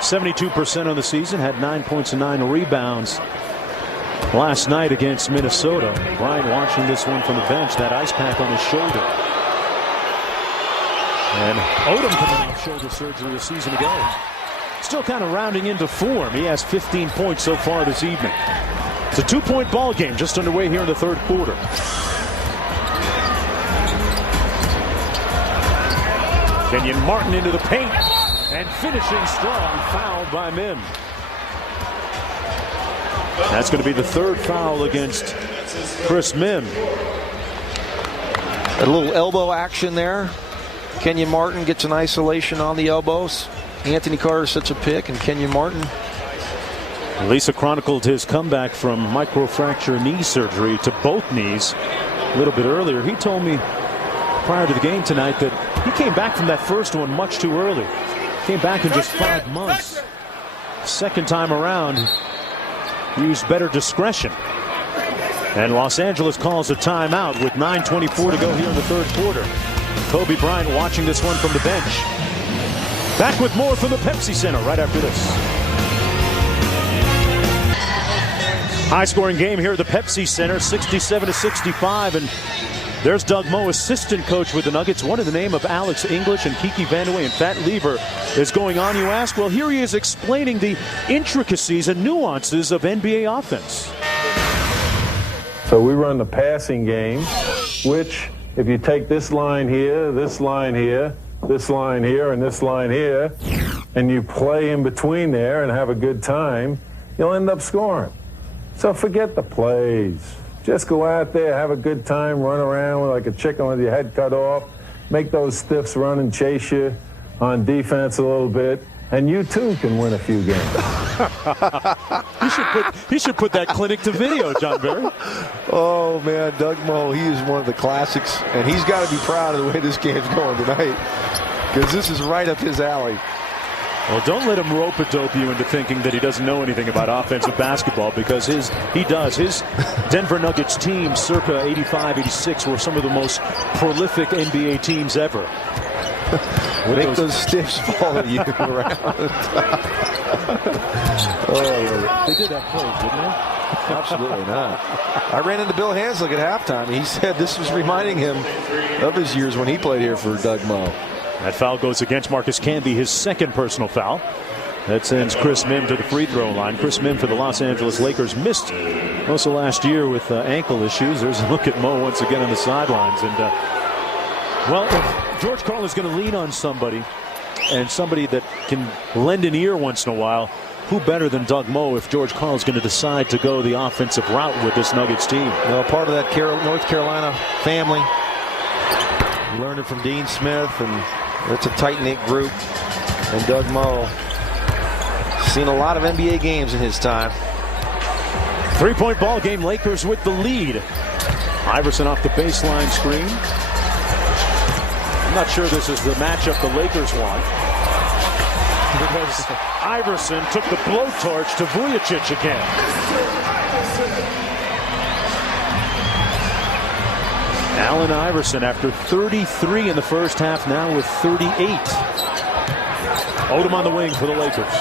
72% on the season, had 9 points and 9 rebounds last night against Minnesota. Bryant watching this one from the bench, that ice pack on his shoulder. And Odom coming off shoulder surgery a season ago. Still kind of rounding into form. He has 15 points so far this evening. It's a 2-point ball game just underway here in the third quarter. Kenyon Martin into the paint and finishing strong, fouled by Mim. That's going to be the third foul against Chris Mim. A little elbow action there. Kenyon Martin gets an isolation on the elbows. Anthony Carter sets a pick, and Kenyon Martin. Lisa chronicled his comeback from microfracture knee surgery to both knees a little bit earlier. He told me prior to the game tonight that he came back from that first one much too early. Came back in just 5 months. Second time around, used better discretion. And Los Angeles calls a timeout with 9:24 to go here in the third quarter. Kobe Bryant watching this one from the bench. Back with more from the Pepsi Center right after this. High-scoring game here at the Pepsi Center, 67-65, and there's Doug Moe, assistant coach with the Nuggets. One in the name of Alex English and Kiki Vandeweghe and Fat Lever is going on, you ask? Well, here he is explaining the intricacies and nuances of NBA offense. So we run the passing game, which if you take this line here, this line here, this line here, and this line here, and you play in between there and have a good time, you'll end up scoring. So forget the plays. Just go out there, have a good time, run around like a chicken with your head cut off, make those stiffs run and chase you on defense a little bit, and you too can win a few games. He should put that clinic to video, John Barry. Oh, man, Doug Moe, he is one of the classics, and he's got to be proud of the way this game's going tonight, because this is right up his alley. Well, don't let him rope-a-dope you into thinking that he doesn't know anything about offensive basketball, because he does. His Denver Nuggets team, circa 85-86, were some of the most prolific NBA teams ever. Make those stiffs follow you around. They did that play, didn't they? Absolutely not. I ran into Bill Hanslick at halftime. He said this was reminding him of his years when he played here for Doug Moe. That foul goes against Marcus Camby, his second personal foul. That sends Chris Mim to the free throw line. Chris Mim for the Los Angeles Lakers missed most of last year with ankle issues. There's a look at Moe once again on the sidelines. And, well, if George Karl is going to lean on somebody, and somebody that can lend an ear once in a while, who better than Doug Moe if George Karl is going to decide to go the offensive route with this Nuggets team? Well, part of that North Carolina family. You learned it from Dean Smith, and it's a tight-knit group. And Doug Moe, seen a lot of NBA games in his time. 3-point ball game, Lakers with the lead. Iverson off the baseline screen. I'm not sure this is the matchup the Lakers want, because Iverson took the blowtorch to Vujacic again. Allen Iverson, after 33 in the first half, now with 38. Odom on the wing for the Lakers.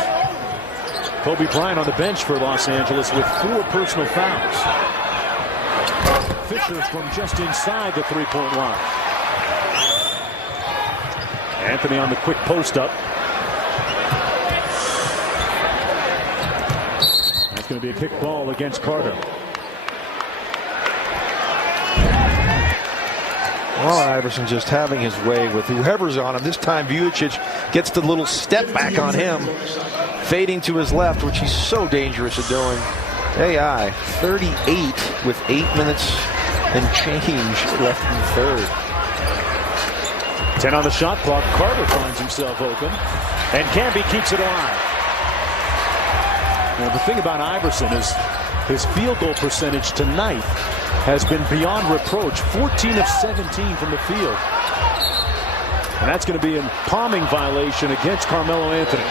Kobe Bryant on the bench for Los Angeles with 4 personal fouls. Fisher from just inside the 3-point line. Anthony on the quick post up. That's going to be a kick ball against Carter. Well, Iverson just having his way with whoever's on him. This time Vujacic gets the little step back on him, fading to his left, which he's so dangerous at doing. AI 38 with 8 minutes and change left in the third. 10 on the shot clock. Carter finds himself open, and Camby keeps it alive. Now, the thing about Iverson is his field goal percentage tonight has been beyond reproach. 14 of 17 from the field. And that's going to be a palming violation against Carmelo Anthony.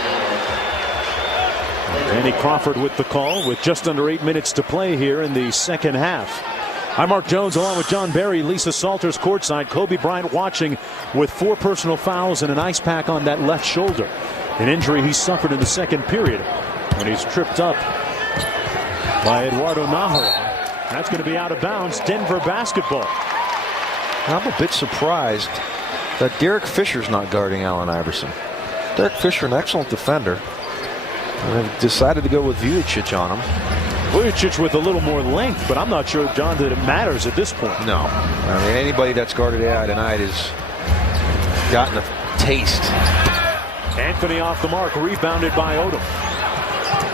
Danny Crawford with the call with just under 8 minutes to play here in the second half. I'm Mark Jones along with John Barry. Lisa Salters courtside. Kobe Bryant watching with 4 personal fouls and an ice pack on that left shoulder. An injury he suffered in the second period when he's tripped up by Eduardo Nájera. That's going to be out of bounds. Denver basketball. I'm a bit surprised that Derek Fisher's not guarding Allen Iverson. Derek Fisher, an excellent defender. And they've decided to go with Vujicic on him. Vujicic with a little more length, but I'm not sure, John, that it matters at this point. No. I mean, anybody that's guarded AI tonight has gotten a taste. Anthony off the mark, rebounded by Odom.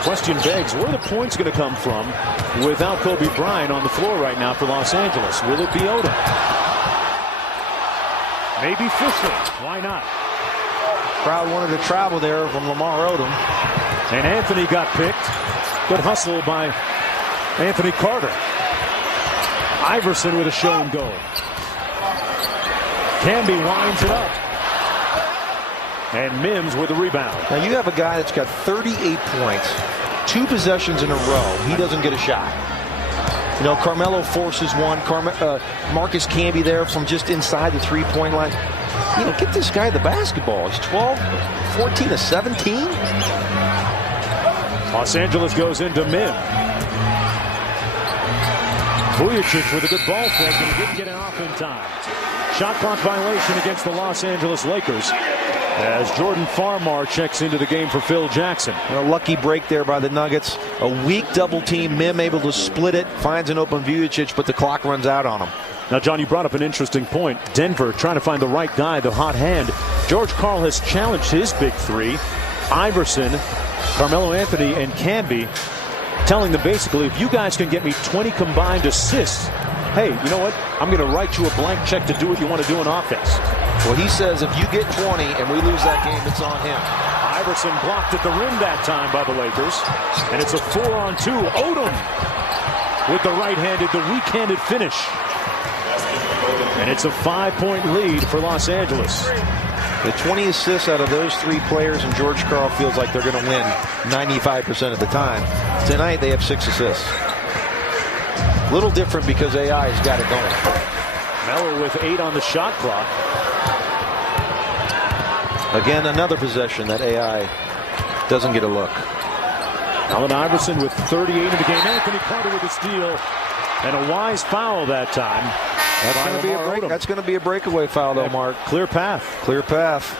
Question begs, where are the points going to come from without Kobe Bryant on the floor right now for Los Angeles? Will it be Odom? Maybe Fisher. Why not? Crowd wanted to travel there from Lamar Odom. And Anthony got picked. Good hustle by Anthony Carter. Iverson with a show and go. Camby winds it up. And Mims with a rebound. Now you have a guy that's got 38 points, 2 possessions in a row. He doesn't get a shot. You know, Carmelo forces one. Marcus Camby there from just inside the 3-point line. You know, get this guy the basketball. He's 12, 14 to 17. Los Angeles goes into Mim. Vujicic with a good ball fake, and he didn't get it off in time. Shot clock violation against the Los Angeles Lakers as Jordan Farmar checks into the game for Phil Jackson. A lucky break there by the Nuggets. A weak double team. Mim able to split it, finds an open Vujicic, but the clock runs out on him. Now, John, you brought up an interesting point. Denver trying to find the right guy, the hot hand. George Karl has challenged his big 3. Iverson, Carmelo Anthony, and Camby, telling them basically, if you guys can get me 20 combined assists, hey, you know what? I'm going to write you a blank check to do what you want to do in offense. Well, he says if you get 20 and we lose that game, it's on him. Iverson blocked at the rim that time by the Lakers. And it's a 4-on-2. Odom with the right-handed, the weak-handed finish. And it's a 5-point lead for Los Angeles. The 20 assists out of those 3 players, and George Karl feels like they're going to win 95% of the time. Tonight, they have 6 assists. A little different because AI has got it going. Melo with 8 on the shot clock. Again, another possession that AI doesn't get a look. Allen Iverson with 38 in the game. Anthony Carter with a steal. And a wise foul that time. That's going to be a breakaway foul, though, Mark. Clear path. Clear path.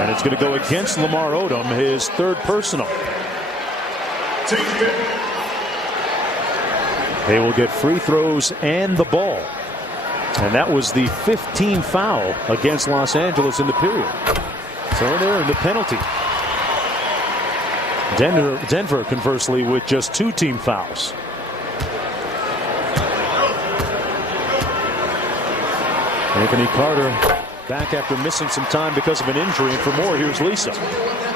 And it's going to go against Lamar Odom, his 3rd personal. They will get free throws and the ball. And that was the 15th foul against Los Angeles in the period. So they're in the penalty. Denver, conversely, with just 2 team fouls. Anthony Carter back after missing some time because of an injury. And for more, here's Lisa.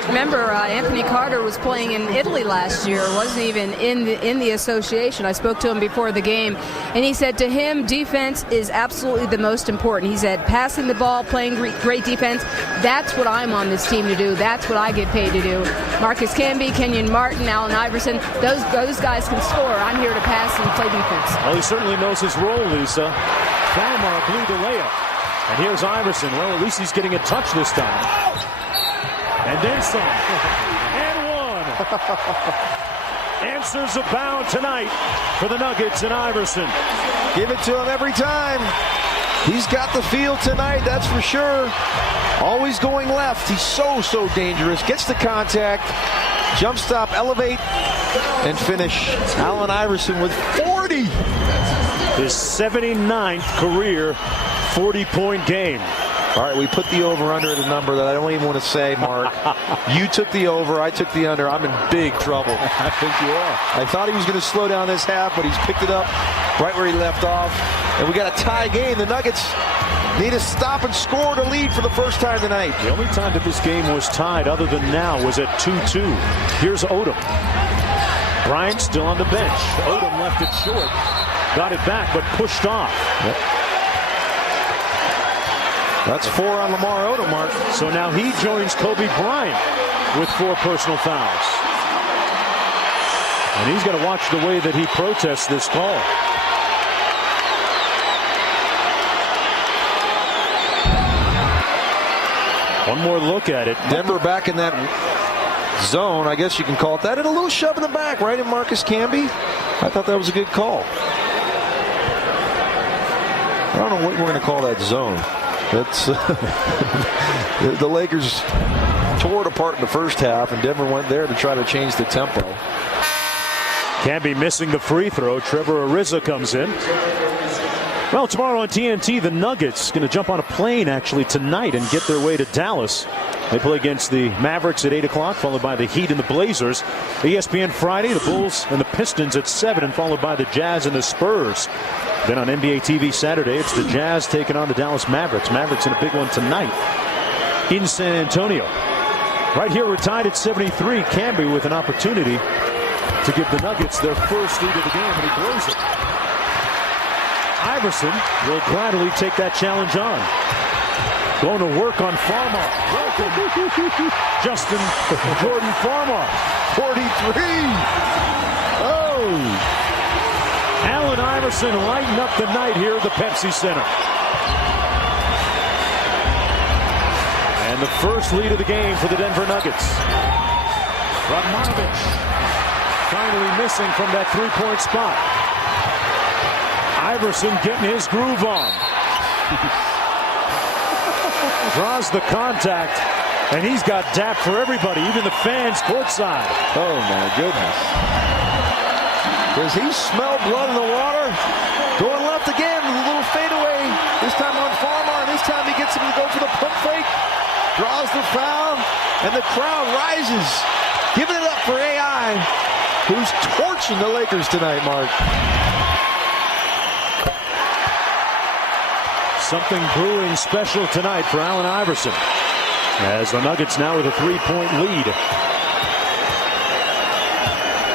Remember, Anthony Carter was playing in Italy last year, wasn't even in the association. I spoke to him before the game, and he said to him, defense is absolutely the most important. He said, passing the ball, playing great defense, that's what I'm on this team to do. That's what I get paid to do. Marcus Camby, Kenyon Martin, Allen Iverson, those guys can score. I'm here to pass and play defense. Well, he certainly knows his role, Lisa. Farmar blew the layup. And here's Iverson. Well, at least he's getting a touch this time. And then some. And one. Answers abound tonight for the Nuggets and Iverson. Give it to him every time. He's got the feel tonight, that's for sure. Always going left. He's so dangerous. Gets the contact. Jump stop, elevate, and finish. Allen Iverson with 40. His 79th career 40-point game. All right, we put the over-under at a number that I don't even want to say, Mark. You took the over, I took the under. I'm in big trouble. I think you are. I thought he was going to slow down this half, but he's picked it up right where he left off. And we got a tie game. The Nuggets need to stop and score to lead for the first time tonight. The only time that this game was tied, other than now, was at 2-2. Here's Odom. Bryant still on the bench. Odom left it short. Got it back, but pushed off. Yep. That's 4 on Lamar Odom, Mark. So now he joins Kobe Bryant with 4 personal fouls. And he's going to watch the way that he protests this call. One more look at it. Denver back in that zone, I guess you can call it that. And a little shove in the back, right in Marcus Camby. I thought that was a good call. I don't know what we're going to call that zone. That's the Lakers tore it apart in the first half, and Denver went there to try to change the tempo. Camby missing the free throw. Trevor Ariza comes in. Well, tomorrow on TNT, the Nuggets going to jump on a plane actually tonight and get their way to Dallas. They play against the Mavericks at 8 o'clock, followed by the Heat and the Blazers. ESPN Friday, the Bulls and the Pistons at 7, and followed by the Jazz and the Spurs. Then on NBA TV Saturday, it's the Jazz taking on the Dallas Mavericks. Mavericks in a big one tonight in San Antonio. Right here, we're tied at 73. Camby with an opportunity to give the Nuggets their first lead of the game, and he blows it. Iverson will gladly take that challenge on. Going to work on Farmar. Welcome, Justin Jordan Farmar. 43. Oh! Allen Iverson lighting up the night here at the Pepsi Center. And the first lead of the game for the Denver Nuggets. Radmanovic finally missing from that three-point spot. Iverson getting his groove on. Draws the contact, and he's got dap for everybody, even the fans courtside. Oh, my goodness. Does he smell blood in the water? Going left again, a little fadeaway. This time on Farmar, and this time he gets him to go for the pump fake. Draws the foul, and the crowd rises. Giving it up for AI, who's torching the Lakers tonight, Mark. Something brewing special tonight for Allen Iverson, as the Nuggets now with a 3-point lead.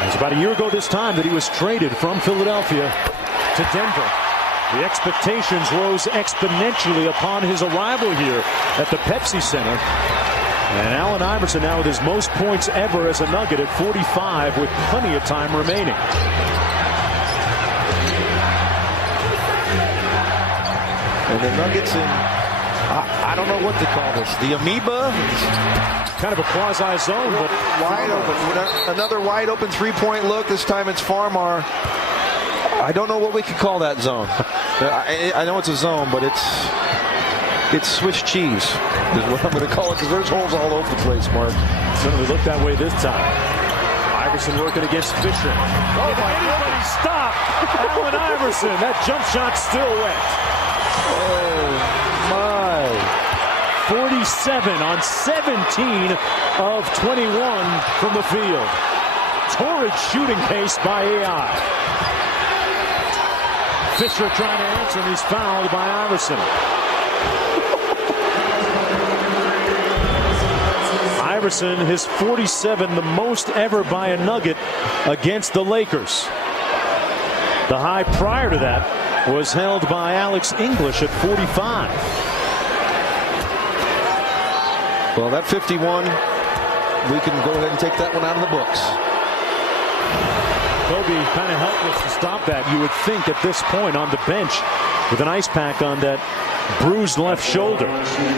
It was about a year ago this time that he was traded from Philadelphia to Denver. The expectations rose exponentially upon his arrival here at the Pepsi Center. And Allen Iverson now with his most points ever as a Nugget at 45 with plenty of time remaining. And the Nuggets in, I don't know what to call this, the amoeba? Kind of a quasi-zone, but wide open. Another wide open three-point look. This time it's Farmar. I don't know what we could call that zone. I know it's a zone, but it's Swiss cheese is what I'm going to call it, because there's holes all over the place, Mark. Certainly looked that way this time. Iverson working against Fisher. Oh, my anybody stop Allen Iverson. That jump shot's still wet. Oh, my. 47 on 17 of 21 from the field. Torrid shooting pace by AI. Fisher trying to answer, and he's fouled by Iverson. Iverson, his 47, the most ever by a Nugget against the Lakers. The high prior to that was held by Alex English at 45. Well, that 51, we can go ahead and take that one out of the books. Kobe kind of helpless to stop that. You would think at this point on the bench with an ice pack on that bruised left shoulder.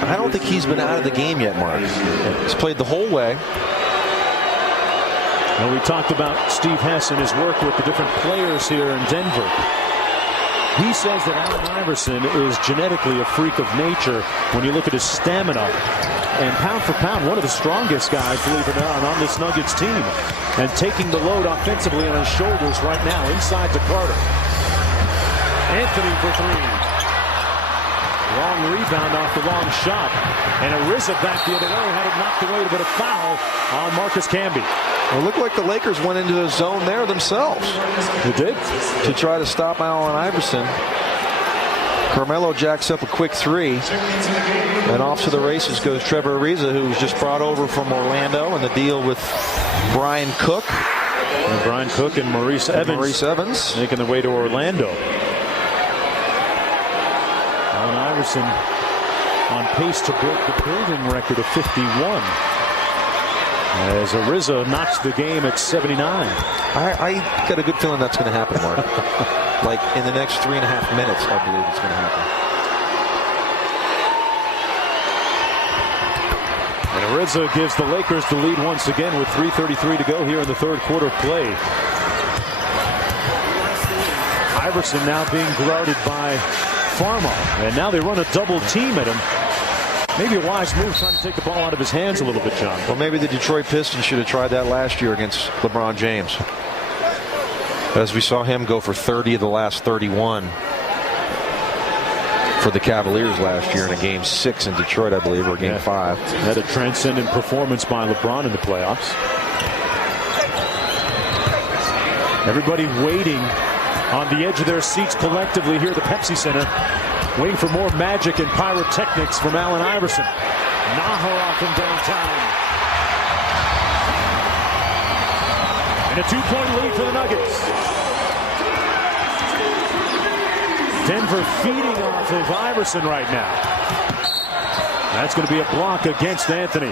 I don't think he's been out of the game yet, Mark. He's played the whole way. And we talked about Steve Hess and his work with the different players here in Denver. He says that Allen Iverson is genetically a freak of nature when you look at his stamina. And pound for pound, one of the strongest guys, believe it or not, on this Nuggets team. And taking the load offensively on his shoulders right now, inside to Carter. Anthony for three. Long rebound off the long shot. And Ariza back the other way, had it knocked away, but a foul on Marcus Camby. Well, it looked like the Lakers went into the zone there themselves. They did? To try to stop Allen Iverson. Carmelo jacks up a quick three. And off to the races goes Trevor Ariza, who was just brought over from Orlando in the deal with Brian Cook. And Brian Cook and Maurice Evans making their way to Orlando. Allen Iverson on pace to break the building record of 51. As Ariza knocks the game at 79. I got a good feeling that's going to happen, Mark. Like in the next 3.5 minutes, I believe it's going to happen. And Ariza gives the Lakers the lead once again with 3:33 to go here in the third quarter of play. Iverson now being guarded by Farmer. And now they run a double team at him. Maybe a wise move trying to take the ball out of his hands a little bit, John. Well, maybe the Detroit Pistons should have tried that last year against LeBron James. As we saw him go for 30 of the last 31 for the Cavaliers last year in a game 6 in Detroit, I believe, or game 5. Had a transcendent performance by LeBron in the playoffs. Everybody waiting on the edge of their seats collectively here at the Pepsi Center, waiting for more magic and pyrotechnics from Allen Iverson. Nahara from downtown. And a 2-point lead for the Nuggets. Denver feeding off of Iverson right now. That's going to be a block against Anthony.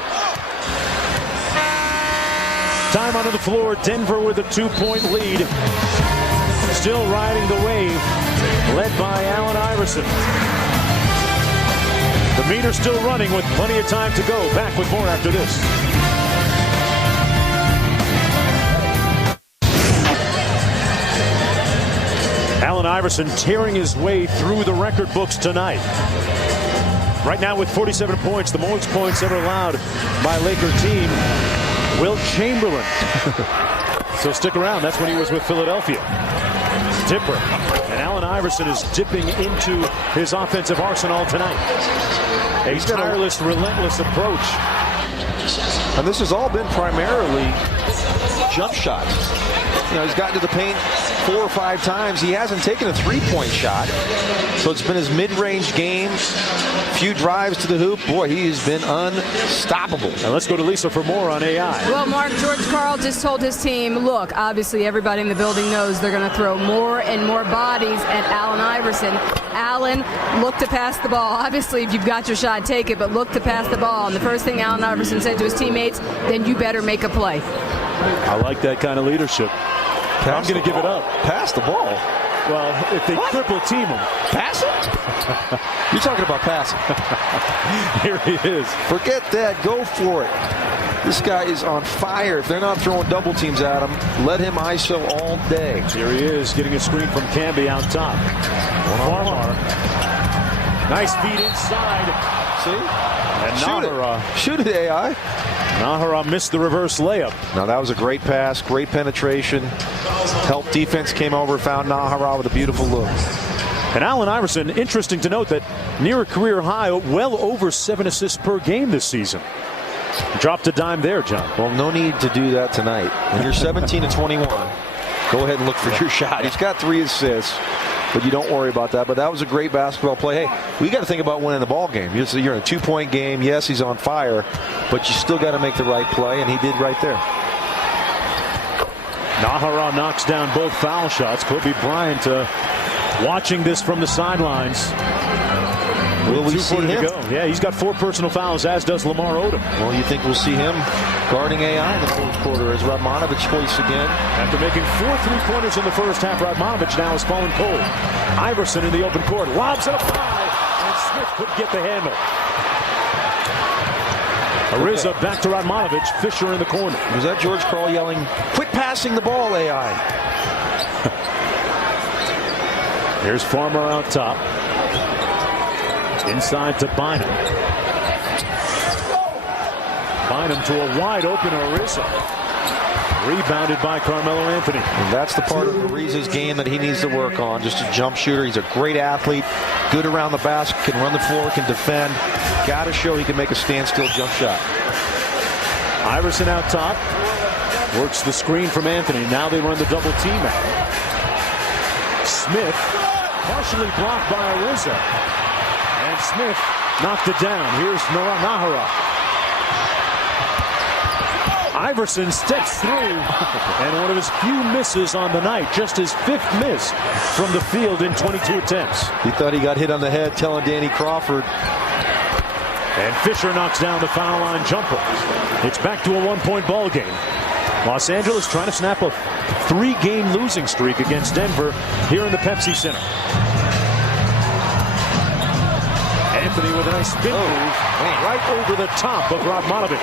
Time onto the floor. Denver with a 2-point lead. Still riding the wave, led by Allen Iverson. The meter's still running with plenty of time to go. Back with more after this. Allen Iverson tearing his way through the record books tonight. Right now with 47 points, the most points ever allowed by Laker team, Wilt Chamberlain. So stick around. That's when he was with Philadelphia. Dipper. And Allen Iverson is dipping into his offensive arsenal tonight. A tireless, relentless approach. And this has all been primarily jump shots. You know, he's gotten to the paint 4 or 5 times. He hasn't taken a 3-point shot. So it's been his mid-range game. Few drives to the hoop. Boy, he's been unstoppable. Now let's go to Lisa for more on AI. Well, Mark, George Karl just told his team, look, obviously everybody in the building knows they're going to throw more and more bodies at Allen Iverson. Allen, look to pass the ball. Obviously, if you've got your shot, take it, but look to pass the ball. And the first thing Allen Iverson said to his teammates, then you better make a play. I like that kind of leadership. I'm going to give it up. Pass the ball. Well, if they triple team him. Pass it? You're talking about passing. Here he is. Forget that. Go for it. This guy is on fire. If they're not throwing double teams at him, let him ISO all day. Here he is getting a screen from Camby out top. Farmar. Nice feed inside. See? And Nahara. Shoot it, AI. Nahara missed the reverse layup. Now that was a great pass, great penetration. Help defense came over, found Nahara with a beautiful look. And Allen Iverson, interesting to note that near a career high, well over 7 assists per game this season. Dropped a dime there, John. Well, no need to do that tonight. When you're 17 and 21, go ahead and look for your shot. He's got 3 assists, but you don't worry about that. But that was a great basketball play. Hey, we got to think about winning the ball game. You're in a 2-point game. Yes, he's on fire, but you still got to make the right play, and he did right there. Nahara knocks down both foul shots. Kobe Bryant watching this from the sidelines. Will we see him? To go. Yeah, he's got 4 personal fouls, as does Lamar Odom. Well, you think we'll see him guarding AI in the fourth quarter as Radmanovic hoists again? After making 4 3-pointers in the first half, Radmanovic now has fallen cold. Iverson in the open court, lobs it up high, and Smith couldn't get the handle. Ariza back to Radmanovic, Fisher in the corner. Was that George Karl yelling, quit passing the ball, AI? Here's Farmer out top. Inside to Bynum. Bynum to a wide open Ariza. Rebounded by Carmelo Anthony. And that's the part of Ariza's game that he needs to work on. Just a jump shooter. He's a great athlete. Good around the basket. Can run the floor. Can defend. Got to show he can make a standstill jump shot. Iverson out top. Works the screen from Anthony. Now they run the double team out. Smith partially blocked by Ariza. And Smith knocked it down. Here's Nahara. Iverson steps through, and one of his few misses on the night, just his 5th miss from the field in 22 attempts. He thought he got hit on the head, telling Danny Crawford. And Fisher knocks down the foul line jumper. It's back to a 1-point ball game. Los Angeles trying to snap a 3-game losing streak against Denver here in the Pepsi Center. Anthony with a nice spin move right over the top of Radmanovic.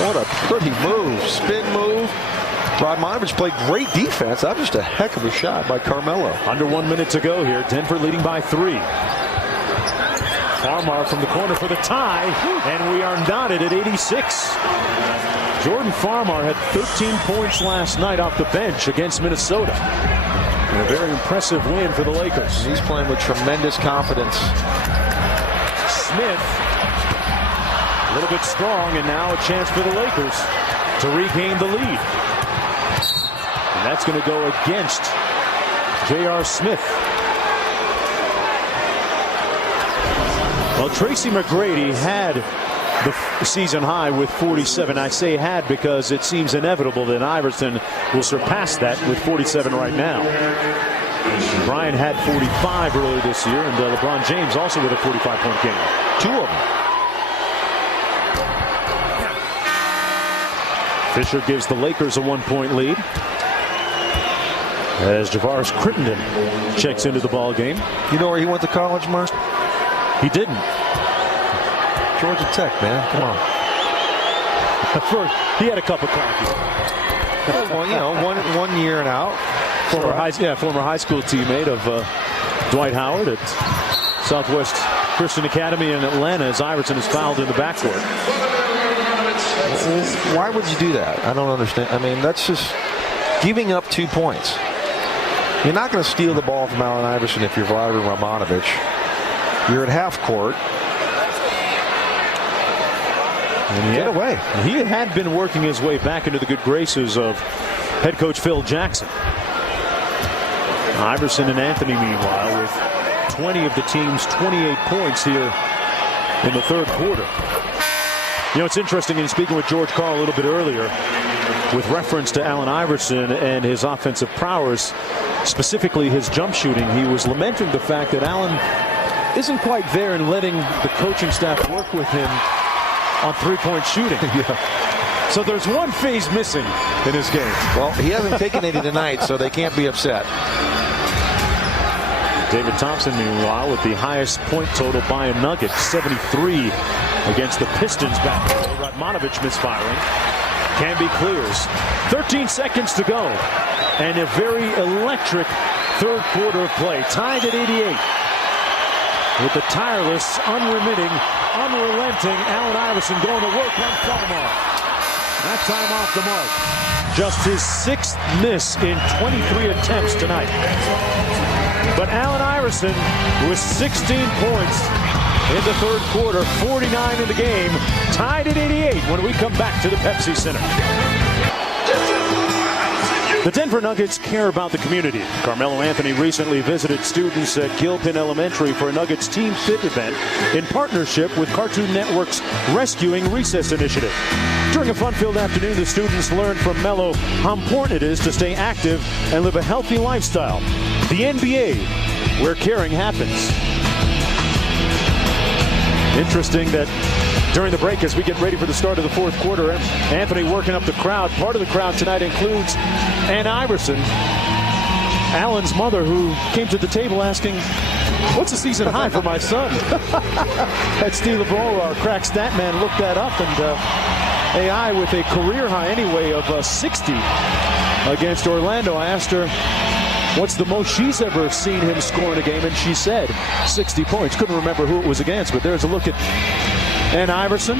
What a pretty move. Spin move. Radmanovic played great defense. That was just a heck of a shot by Carmelo. Under 1 minute to go here. Denver leading by 3. Farmar from the corner for the tie, and we are knotted at 86. Jordan Farmar had 13 points last night off the bench against Minnesota. And a very impressive win for the Lakers. He's playing with tremendous confidence. Smith, a little bit strong, and now a chance for the Lakers to regain the lead. And that's going to go against J.R. Smith. Well, Tracy McGrady had the season high with 47. I say had because it seems inevitable that Iverson will surpass that with 47 right now. Bryant had 45 earlier this year, and LeBron James also with a 45-point game. 2 of them. Fisher gives the Lakers a 1-point lead as Javaris Crittenden checks into the ball game. You know where he went to college, Mark? He didn't. Georgia Tech, man. Come on. He had a cup of coffee. Well, you know, one year and out. Former high school teammate of Dwight Howard at Southwest Christian Academy in Atlanta, as Iverson is fouled in the backcourt. Why would you do that? I don't understand. I mean, that's just giving up 2 points. You're not going to steal the ball from Allen Iverson if you're Vladimir Radmanovic. You're at half court. And get away. He had been working his way back into the good graces of head coach Phil Jackson. Iverson and Anthony, meanwhile, with 20 of the team's 28 points here in the third quarter. You know, it's interesting in speaking with George Karl a little bit earlier with reference to Allen Iverson and his offensive prowess, specifically his jump shooting. He was lamenting the fact that Allen isn't quite there in letting the coaching staff work with him on three-point shooting. Yeah. So there's one phase missing in his game. Well, he hasn't taken any tonight, so they can't be upset. David Thompson, meanwhile, with the highest point total by a Nugget, 73 against the Pistons back there. Radmanovic misfiring. Camby clears. 13 seconds to go. And a very electric third quarter of play. Tied at 88. With the tireless, unremitting, unrelenting Allen Iverson going to work on Farmar. That time off the mark. Just his 6th miss in 23 attempts tonight. But Allen Iverson with 16 points in the third quarter, 49 in the game, tied at 88 when we come back to the Pepsi Center. The Denver Nuggets care about the community. Carmelo Anthony recently visited students at Gilpin Elementary for a Nuggets Team Fit event in partnership with Cartoon Network's Rescuing Recess Initiative. During a fun-filled afternoon, the students learned from Melo how important it is to stay active and live a healthy lifestyle. The NBA, where caring happens. Interesting that during the break, as we get ready for the start of the fourth quarter, Anthony working up the crowd. Part of the crowd tonight includes Ann Iverson, Allen's mother, who came to the table asking, what's the season high for my son? Had Steve LeBron, our crack stat man, looked that up, and AI with a career high anyway of 60 against Orlando. I asked her what's the most she's ever seen him score in a game, and she said 60 points. Couldn't remember who it was against, but there's a look at Ann Iverson.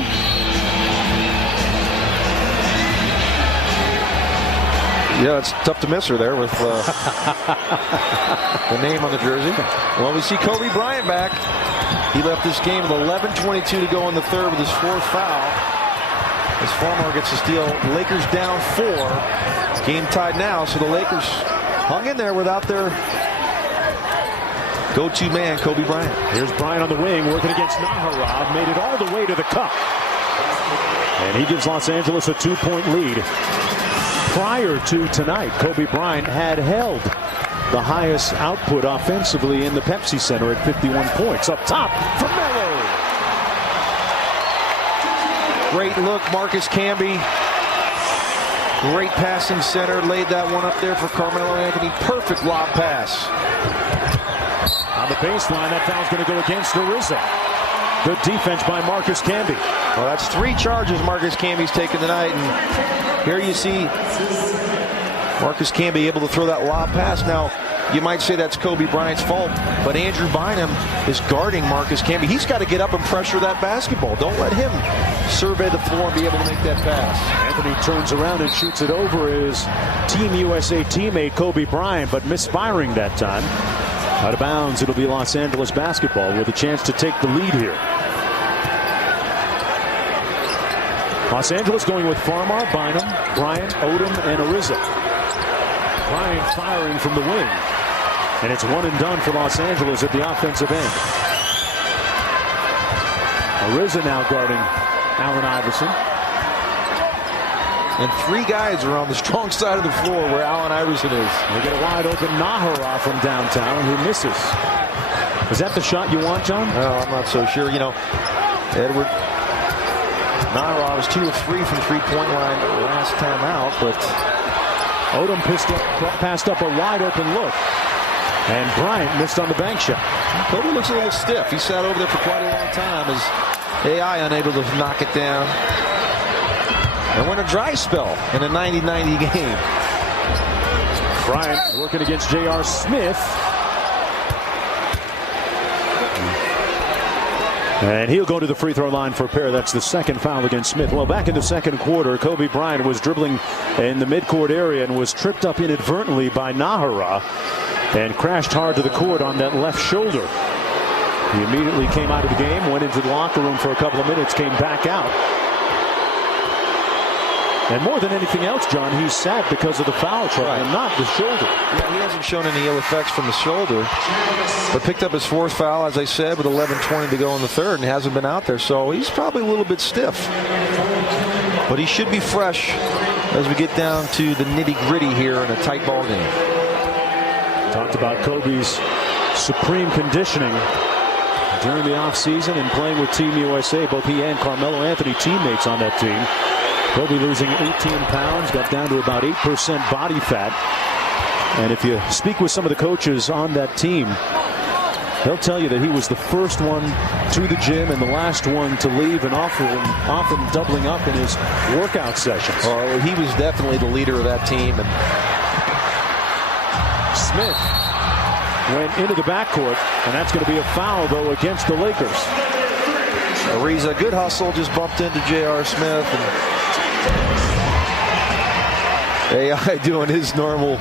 Yeah, it's tough to miss her there with the name on the jersey. Well, we see Kobe Bryant back. He left this game with 11:22 to go in the third with his fourth foul. As Farmar gets the steal, Lakers down 4. Game tied now, so the Lakers hung in there without their go-to man, Kobe Bryant. Here's Bryant on the wing, working against Naharov, made it all the way to the cup. And he gives Los Angeles a 2-point lead. Prior to tonight, Kobe Bryant had held the highest output offensively in the Pepsi Center at 51 points. Up top for Melo. Great look, Marcus Camby. Great passing center. Laid that one up there for Carmelo Anthony. Perfect lob pass. On the baseline, that foul's going to go against Ariza. Good defense by Marcus Camby. Well, that's 3 charges Marcus Camby's taken tonight. And here you see Marcus Camby able to throw that lob pass. Now, you might say that's Kobe Bryant's fault, but Andrew Bynum is guarding Marcus Camby. He's got to get up and pressure that basketball. Don't let him survey the floor and be able to make that pass. Anthony turns around and shoots it over his Team USA teammate Kobe Bryant, but misfiring that time. Out of bounds, it'll be Los Angeles basketball with a chance to take the lead here. Los Angeles going with Farmar, Bynum, Bryant, Odom, and Ariza. Bryant firing from the wing. And it's one and done for Los Angeles at the offensive end. Ariza now guarding Allen Iverson. And 3 guys are on the strong side of the floor where Allen Iverson is. They get a wide open Naharov from downtown who misses. Is that the shot you want, John? No, I'm not so sure. You know, Edward Naharov was 2 of 3 from three-point line last time out, but Odom passed up a wide open look. And Bryant missed on the bank shot. Kobe looks a little stiff. He sat over there for quite a long time as AI unable to knock it down. And went a dry spell in a 90-90 game. Bryant working against J.R. Smith. And he'll go to the free throw line for a pair. That's the second foul against Smith. Well, back in the second quarter, Kobe Bryant was dribbling in the midcourt area and was tripped up inadvertently by Nahara and crashed hard to the court on that left shoulder. He immediately came out of the game, went into the locker room for a couple of minutes, came back out. And more than anything else, John, he's sad because of the foul trouble and not the shoulder. Yeah, he hasn't shown any ill effects from the shoulder, but picked up his 4th foul, as I said, with 11:20 to go in the third, and hasn't been out there. So he's probably a little bit stiff. But he should be fresh as we get down to the nitty-gritty here in a tight ball game. Talked about Kobe's supreme conditioning during the offseason and playing with Team USA. Both he and Carmelo Anthony teammates on that team. Kobe losing 18 pounds, got down to about 8% body fat. And if you speak with some of the coaches on that team, they'll tell you that he was the first one to the gym and the last one to leave, and often doubling up in his workout sessions. Well, he was definitely the leader of that team. And Smith went into the backcourt, and that's going to be a foul, though, against the Lakers. Ariza, good hustle, just bumped into J.R. Smith. And AI doing his normal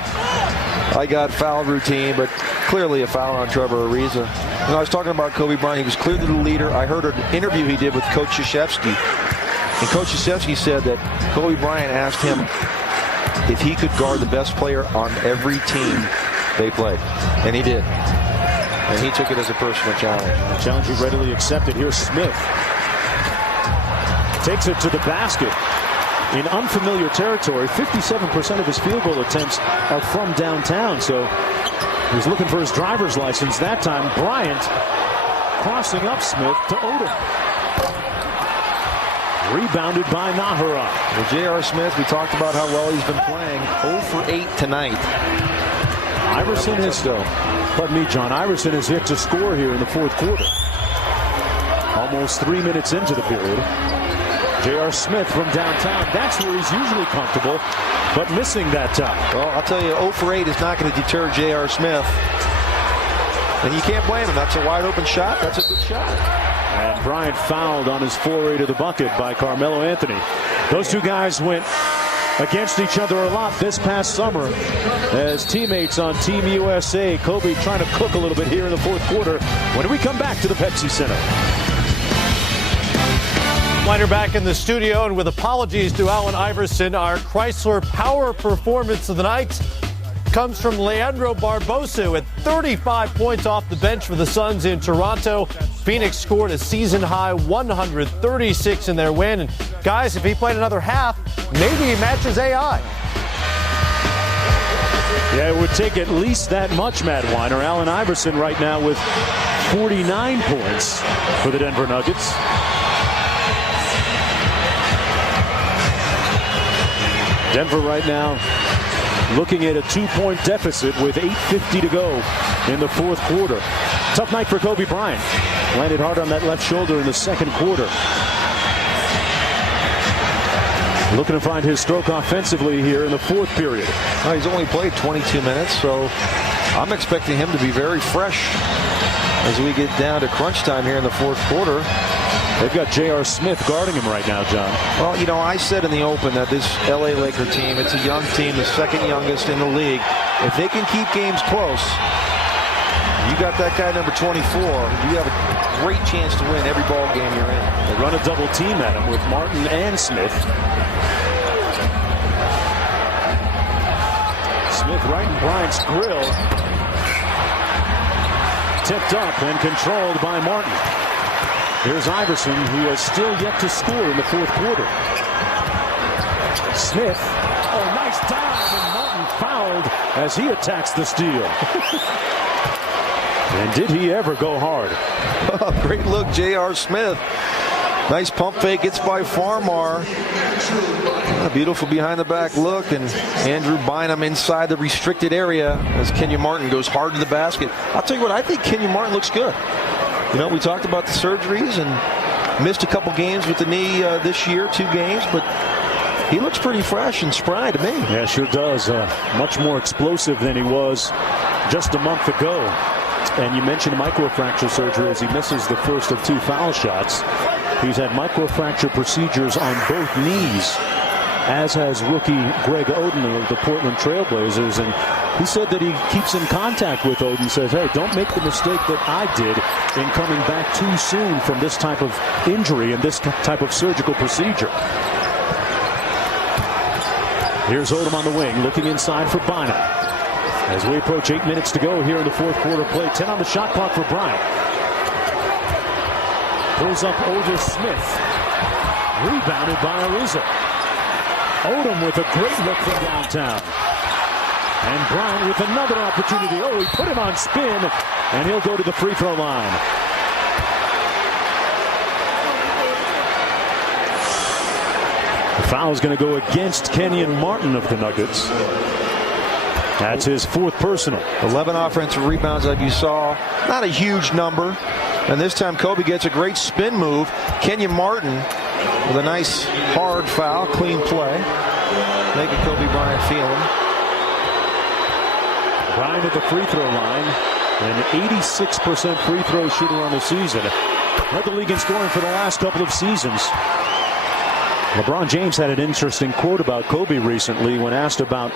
I got foul routine, but clearly a foul on Trevor Ariza. And I was talking about Kobe Bryant. He was clearly the leader. I heard an interview he did with Coach Krzyzewski. And Coach Krzyzewski said that Kobe Bryant asked him if he could guard the best player on every team they played. And he did. And he took it as a personal challenge. The challenge he readily accepted. Here's Smith. Takes it to the basket. In unfamiliar territory, 57% of his field goal attempts are from downtown. So he's looking for his driver's license that time. Bryant crossing up Smith to Odom. Rebounded by Nahara. Well, J.R. Smith, we talked about how well he's been playing. 0 for 8 tonight. Iverson has, pardon me, John, Iverson has hit to score here in the fourth quarter. Almost 3 minutes into the period. J.R. Smith from downtown, that's where he's usually comfortable, but missing that time. Well, I'll tell you, 0 for 8 is not going to deter J.R. Smith. And you can't blame him. That's a wide open shot. That's a good shot. And Bryant fouled on his foray to the bucket by Carmelo Anthony. Those two guys went against each other a lot this past summer as teammates on Team USA. Kobe trying to cook a little bit here in the fourth quarter when we come back to the Pepsi Center. Weiner back in the studio, and with apologies to Allen Iverson, our Chrysler Power performance of the night comes from Leandro Barbosa with 35 points off the bench for the Suns in Toronto. Phoenix scored a season-high 136 in their win. And guys, if he played another half, maybe he matches AI. Yeah, it would take at least that much, Matt Weiner. Allen Iverson right now with 49 points for the Denver Nuggets. Denver right now looking at a 2-point deficit with 8:50 to go in the fourth quarter. Tough night for Kobe Bryant. Landed hard on that left shoulder in the second quarter. Looking to find his stroke offensively here in the fourth period. Well, he's only played 22 minutes, so I'm expecting him to be very fresh as we get down to crunch time here in the fourth quarter. They've got J.R. Smith guarding him right now, John. Well, you know, I said in the open that this L.A. Laker team, it's a young team, the second youngest in the league. If they can keep games close, you got that guy number 24, you have a great chance to win every ball game you're in. They run a double team at him with Martin and Smith. Smith right in Bryant's grill. Tipped up and controlled by Martin. Here's Iverson, who has still yet to score in the fourth quarter. Smith, oh, nice dive, and Martin fouled as he attacks the steal. And did he ever go hard? Oh, great look, J.R. Smith. Nice pump fake, gets by Farmar. A beautiful behind-the-back look, and Andrew Bynum inside the restricted area as Kenyon Martin goes hard to the basket. I'll tell you what, I think Kenyon Martin looks good. You know, we talked about the surgeries and missed a couple games with the knee this year, 2 games, but he looks pretty fresh and spry to me. Yeah, sure does. Much more explosive than he was just a month ago. And you mentioned microfracture surgery as he misses the first of 2 foul shots. He's had microfracture procedures on both knees, as has rookie Greg Oden of the Portland Trailblazers. And he said that he keeps in contact with Oden, says, hey, don't make the mistake that I did in coming back too soon from this type of injury and this type of surgical procedure. Here's Odom on the wing, looking inside for Bynum. As we approach 8 minutes to go here in the fourth quarter play, 10 on the shot clock for Bryant. Pulls up over Smith. Rebounded by Ariza. Odom with a great look from downtown. And Bryant with another opportunity. Oh, he put him on spin, and he'll go to the free throw line. The foul is going to go against Kenyon Martin of the Nuggets. That's his 4th personal. 11 offensive rebounds like you saw. Not a huge number. And this time Kobe gets a great spin move. Kenyon Martin with a nice hard foul, clean play. Making Kobe Bryant feel him. Bryant at the free throw line. An 86% free throw shooter on the season. Led the league in scoring for the last couple of seasons. LeBron James had an interesting quote about Kobe recently when asked about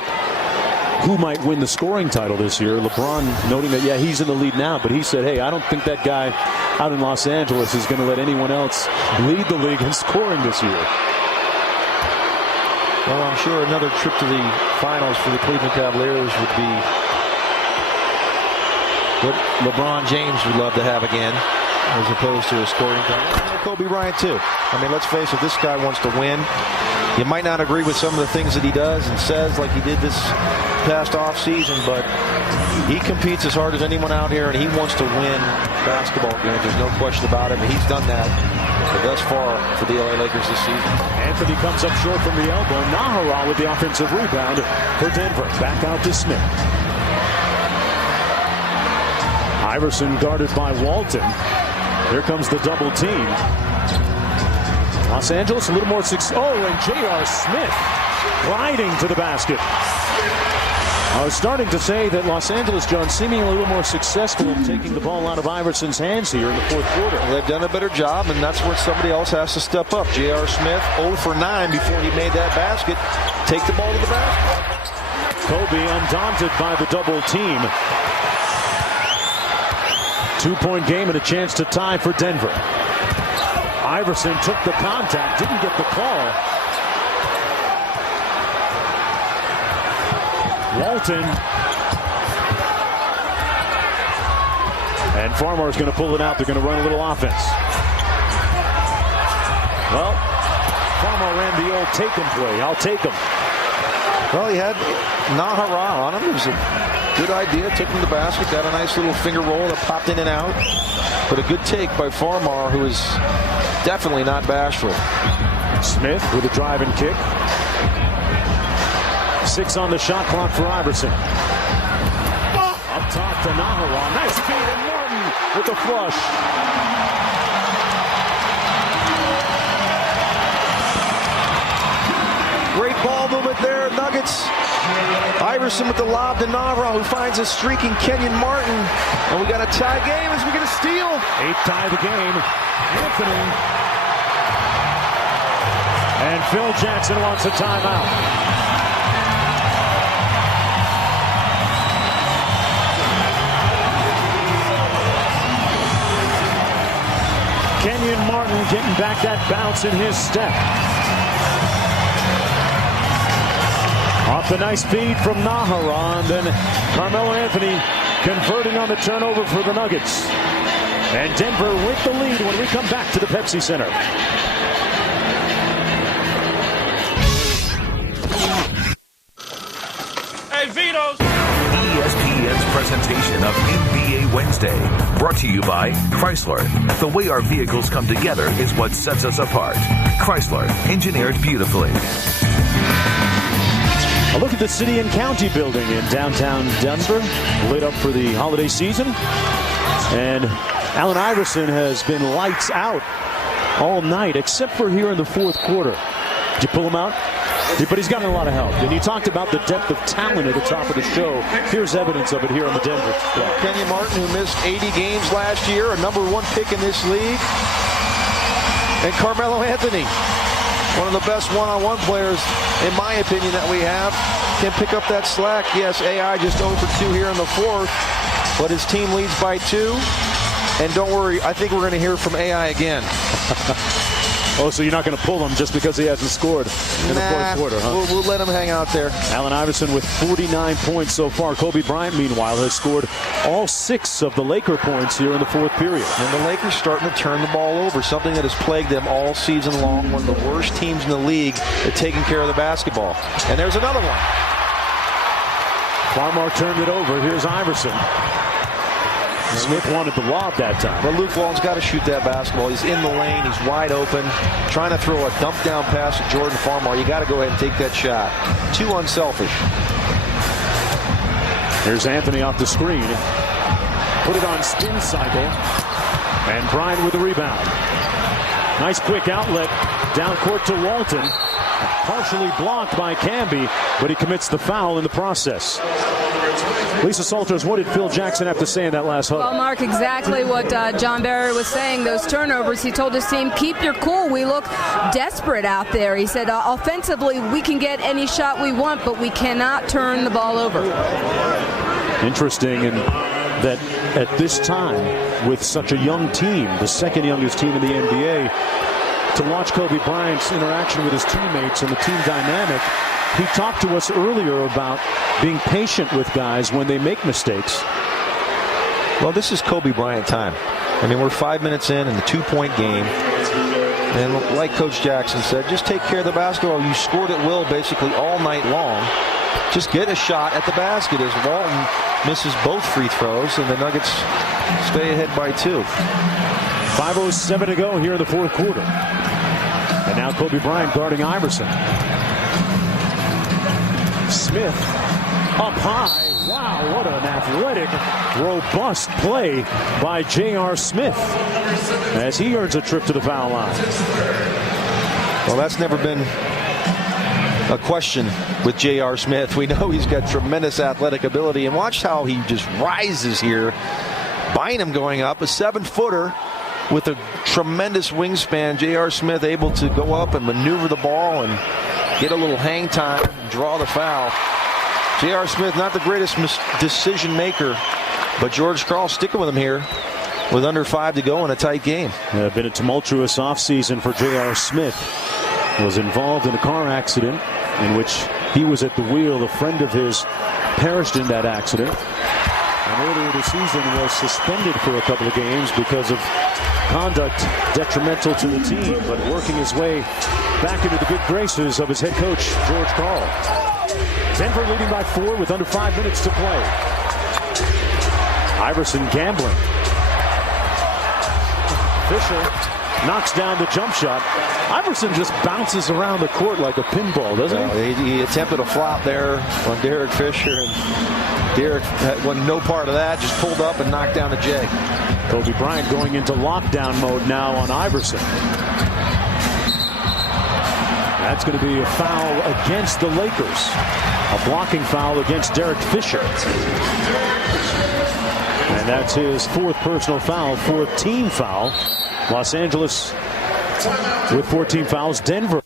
who might win the scoring title this year. LeBron noting that, yeah, he's in the lead now, but he said, hey, I don't think that guy out in Los Angeles is going to let anyone else lead the league in scoring this year. Well, I'm sure another trip to the finals for the Cleveland Cavaliers would be what LeBron James would love to have again, as opposed to a scoring title. Kobe Bryant, too. I mean, let's face it, this guy wants to win. You might not agree with some of the things that he does and says like he did this past offseason, but he competes as hard as anyone out here, and he wants to win basketball games. There's no question about it, and he's done that thus far for the LA Lakers this season. Anthony comes up short from the elbow. Nahara with the offensive rebound for Denver. Back out to Smith. Iverson guarded by Walton. Here comes the double team. Los Angeles a little more success. Oh, and J.R. Smith gliding to the basket. I was starting to say that Los Angeles, John, seemingly a little more successful in taking the ball out of Iverson's hands here in the fourth quarter. Well, they've done a better job, and that's where somebody else has to step up. J.R. Smith, 0 for 9 before he made that basket. Take the ball to the basket. Kobe undaunted by the double team. 2-point game and a chance to tie for Denver. Iverson took the contact, didn't get the call. Walton. And Farmer is going to pull it out. They're going to run a little offense. Well, Farmer ran the old take him play. I'll take him. Well, he had Nahara on him. It was a good idea. Took him to the basket. Got a nice little finger roll that popped in and out. But a good take by Farmar, who is definitely not bashful. Smith with a drive and kick. 6 on the shot clock for Iverson. Up top to Nahara. Nice feed, and Martin with the flush. Great ball movement there, Nuggets. Iverson with the lob to Nahara, who finds a streaking Kenyon Martin. And we got a tie game as we get a steal. 8th tie of the game. Anthony. And Phil Jackson wants a timeout. Kenyon Martin getting back that bounce in his step. Off the nice feed from Nahara, and then Carmelo Anthony converting on the turnover for the Nuggets. And Denver with the lead when we come back to the Pepsi Center. Hey, Vito's! ESPN's presentation of NBA Wednesday, brought to you by Chrysler. The way our vehicles come together is what sets us apart. Chrysler, engineered beautifully. A look at the City and County building in downtown Denver, lit up for the holiday season. And Allen Iverson has been lights out all night, except for here in the fourth quarter. Did you pull him out? But he's gotten a lot of help. And you talked about the depth of talent at the top of the show. Here's evidence of it here on the Denver squad. Kenyon Martin, who missed 80 games last year, a #1 pick in this league. And Carmelo Anthony, one of the best one-on-one players, in my opinion, that we have, can pick up that slack. Yes, AI just 0 for 2 here in the fourth, but his team leads by 2. And don't worry, I think we're going to hear from AI again. Oh, so you're not going to pull him just because he hasn't scored in the fourth quarter, huh? We'll let him hang out there. Allen Iverson with 49 points so far. Kobe Bryant, meanwhile, has scored all 6 of the Laker points here in the fourth period. And the Lakers starting to turn the ball over, something that has plagued them all season long. One of the worst teams in the league at taking care of the basketball. And there's another one. Farmar turned it over. Here's Iverson. Smith wanted the lob that time. But Luke Walton's got to shoot that basketball. He's in the lane. He's wide open. Trying to throw a dump down pass to Jordan Farmar. You got to go ahead and take that shot. Too unselfish. Here's Anthony off the screen. Put it on spin cycle. And Bryant with the rebound. Nice quick outlet down court to Walton. Partially blocked by Camby, but he commits the foul in the process. Lisa Salters, what did Phil Jackson have to say in that last huddle? Well, Mark, exactly what John Barry was saying. Those turnovers, he told his team, keep your cool. We look desperate out there. He said, offensively, we can get any shot we want, but we cannot turn the ball over. Interesting, and that at this time, with such a young team, the second youngest team in the NBA, to watch Kobe Bryant's interaction with his teammates and the team dynamic. He talked to us earlier about being patient with guys when they make mistakes. Well, this is Kobe Bryant time. I mean, we're 5 minutes in the 2-point game. And like Coach Jackson said, just take care of the basketball. You scored at will basically all night long. Just get a shot at the basket as Walton misses both free throws, and the Nuggets stay ahead by 2. 5:07 to go here in the fourth quarter. And now Kobe Bryant guarding Iverson. Smith up high. Wow, what an athletic, robust play by J.R. Smith as he earns a trip to the foul line. Well, that's never been a question with J.R. Smith. We know he's got tremendous athletic ability, and watch how he just rises here. Bynum going up, a 7-footer with a tremendous wingspan. J.R. Smith able to go up and maneuver the ball and get a little hang time and draw the foul. J.R. Smith, not the greatest decision maker, but George Karl sticking with him here with under 5 to go in a tight game. Been a tumultuous offseason for J.R. Smith. Was involved in a car accident in which he was at the wheel. A friend of his perished in that accident. And earlier this season was suspended for a couple of games because of conduct detrimental to the team, but working his way back into the good graces of his head coach, George Karl. Denver leading by 4 with under 5 minutes to play. Iverson gambling. Fisher knocks down the jump shot. Iverson just bounces around the court like a pinball, doesn't he? He attempted a flop there on Derek Fisher, and Derek wasn't no part of that, just pulled up and knocked down the J. Kobe Bryant going into lockdown mode now on Iverson. That's going to be a foul against the Lakers. A blocking foul against Derek Fisher. And that's his 4th personal foul, 4th team foul. Los Angeles with 14 fouls. Denver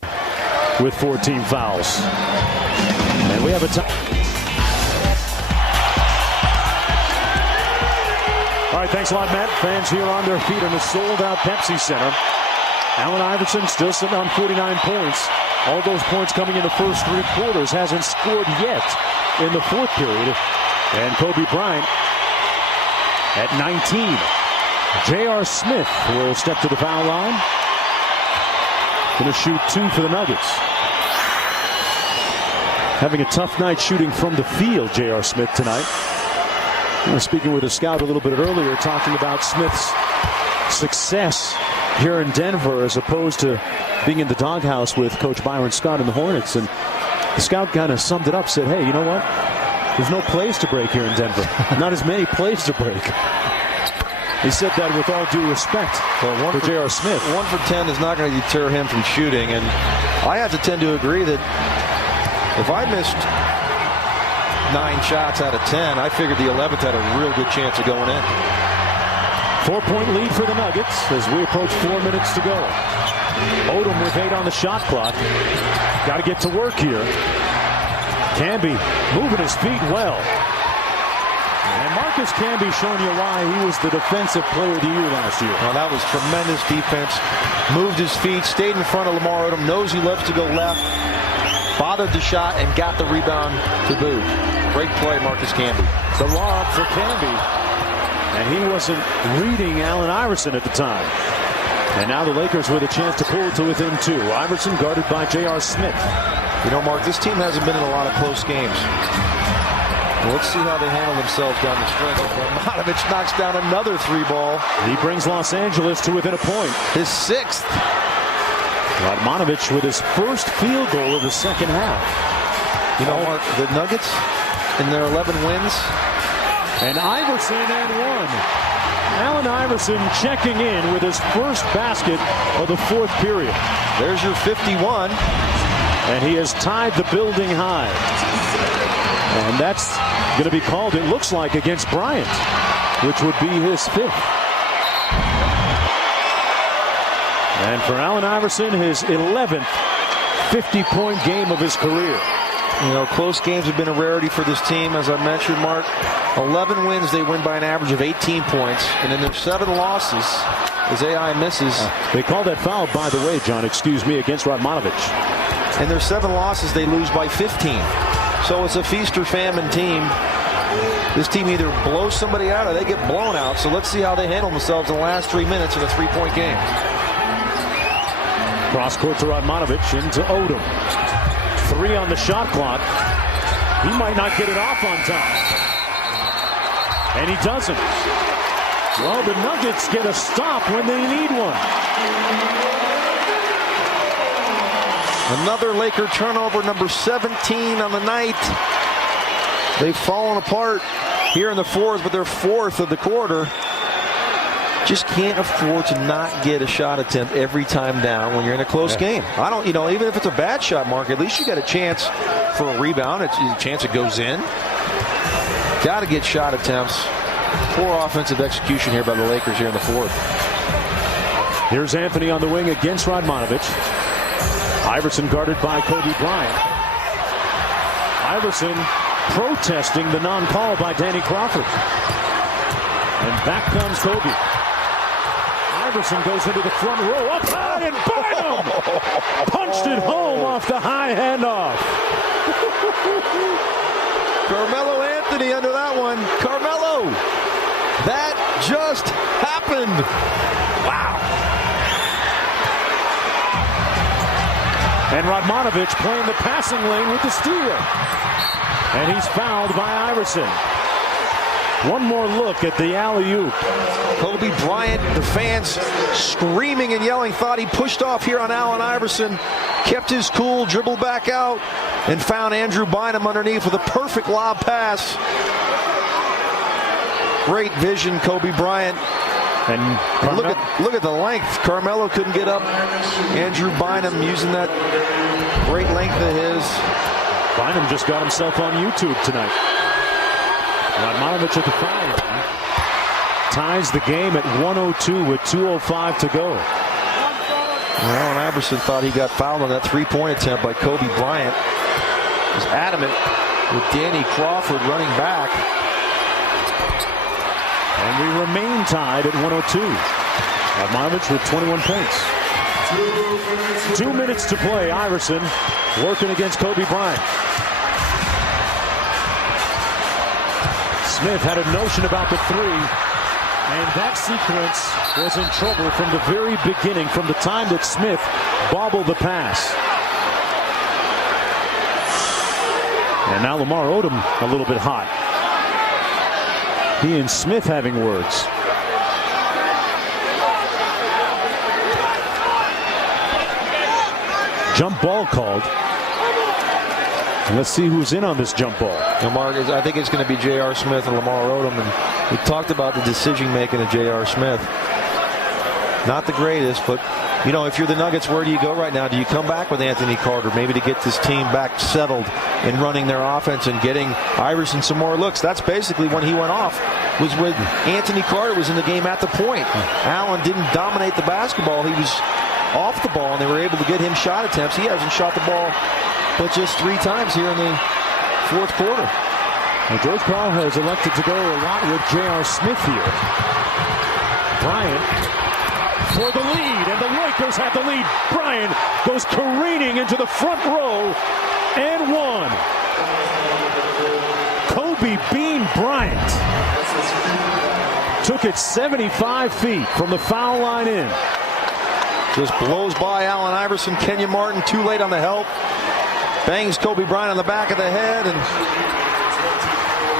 with 14 fouls. And we have a time. All right, thanks a lot, Matt. Fans here on their feet in the sold-out Pepsi Center. Allen Iverson still sitting on 49 points. All those points coming in the first 3 quarters. Hasn't scored yet in the 4th period. And Kobe Bryant at 19. J.R. Smith will step to the foul line. Going to shoot 2 for the Nuggets. Having a tough night shooting from the field, J.R. Smith tonight. We were speaking with a scout a little bit earlier, talking about Smith's success here in Denver as opposed to being in the doghouse with Coach Byron Scott and the Hornets. And the scout kind of summed it up, said, hey, you know what? There's no plays to break here in Denver. Not as many plays to break. He said that with all due respect for J.R. Smith. 1 for 10 is not going to deter him from shooting. And I have to tend to agree that if I missed 9 shots out of 10, I figured the 11th had a real good chance of going in. 4-point lead for the Nuggets as we approach 4 minutes to go. Odom with 8 on the shot clock. Got to get to work here. Camby moving his feet well. And Marcus Camby showing you why he was the defensive player of the year last year. Well, that was tremendous defense. Moved his feet, stayed in front of Lamar Odom, knows he loves to go left, bothered the shot, and got the rebound to boot. Great play, Marcus Camby. The lob for Camby. And he wasn't reading Allen Iverson at the time. And now the Lakers with a chance to pull to within 2. Iverson guarded by J.R. Smith. You know, Mark, this team hasn't been in a lot of close games. Well, let's see how they handle themselves down the stretch. Radmanovich knocks down another 3-ball. He brings Los Angeles to within a point. His 6th. Radmanovich with his first field goal of the second half. You know, Mark, the Nuggets in their 11 wins. And Iverson and 1. Allen Iverson checking in with his first basket of the 4th period. There's your 51. And he has tied the building high. And that's going to be called, it looks like, against Bryant, which would be his 5th. And for Allen Iverson, his 11th 50-point game of his career. You know, close games have been a rarity for this team. As I mentioned, Mark, 11 wins, they win by an average of 18 points. And in their 7 losses, as AI misses. They called that foul, by the way, John, excuse me, against Radmanovich. In their 7 losses, they lose by 15. So it's a feast or famine team. This team either blows somebody out or they get blown out. So let's see how they handle themselves in the last 3 minutes in a 3-point game. Cross court to Radmanovich into Odom. 3 on the shot clock. He might not get it off on time. And he doesn't. Well, the Nuggets get a stop when they need one. Another Laker turnover, number 17 on the night. They've fallen apart here in the 4th, but they're 4th of the quarter. just can't afford to not get a shot attempt every time down when you're in a close game. I don't, even if it's a bad shot, Mark, at least you got a chance for a rebound. It's a chance it goes in. Got to get shot attempts. Poor offensive execution here by the Lakers here in the fourth. Here's Anthony on the wing against Radmanovic. Iverson guarded by Kobe Bryant. Iverson protesting the non-call by Danny Crawford. And back comes Kobe. Iverson goes into the front row, up high, and Bynum punched it home off the high handoff. Carmelo Anthony under that one. Carmelo, that just happened. Wow. And Radmanovic playing the passing lane with the steal. And he's fouled by Iverson. One more look at the alley-oop. Kobe Bryant, the fans screaming and yelling, thought he pushed off here on Allen Iverson. Kept his cool, dribbled back out, and found Andrew Bynum underneath with a perfect lob pass. Great vision, Kobe Bryant. And look at the length. Carmelo couldn't get up. Andrew Bynum using that great length of his. Bynum just got himself on YouTube tonight. Radmanovic at the foul line. Ties the game at 102 with 2:05 to go. Allen Iverson thought he got fouled on that three-point attempt by Kobe Bryant. He was adamant with Danny Crawford running back. And we remain tied at 102. Radmanovic with 21 points. 2 minutes to play. Iverson working against Kobe Bryant. Smith had a notion about the three, and that sequence was in trouble from the very beginning, from the time that Smith bobbled the pass. And now Lamar Odom a little bit hot. He and Smith having words. Jump ball called. Let's see who's in on this jump ball. Mark, I think it's going to be J.R. Smith and Lamar Odom. And we talked about the decision making of J.R. Smith. Not the greatest, but if you're the Nuggets, where do you go right now? Do you come back with Anthony Carter, maybe to get this team back settled in running their offense and getting Iverson some more looks? That's basically when he went off, was when Anthony Carter was in the game at the point. Allen didn't dominate the basketball. He was off the ball, and they were able to get him shot attempts. He hasn't shot the ball but just 3 times here in the fourth quarter. Now, George Karl has elected to go a lot with J.R. Smith here. Bryant for the lead, and the Lakers have the lead. Bryant goes careening into the front row and one. Kobe Bean Bryant took it 75 feet from the foul line in. Just blows by Allen Iverson. Kenyon Martin too late on the help. Bangs Kobe Bryant on the back of the head, and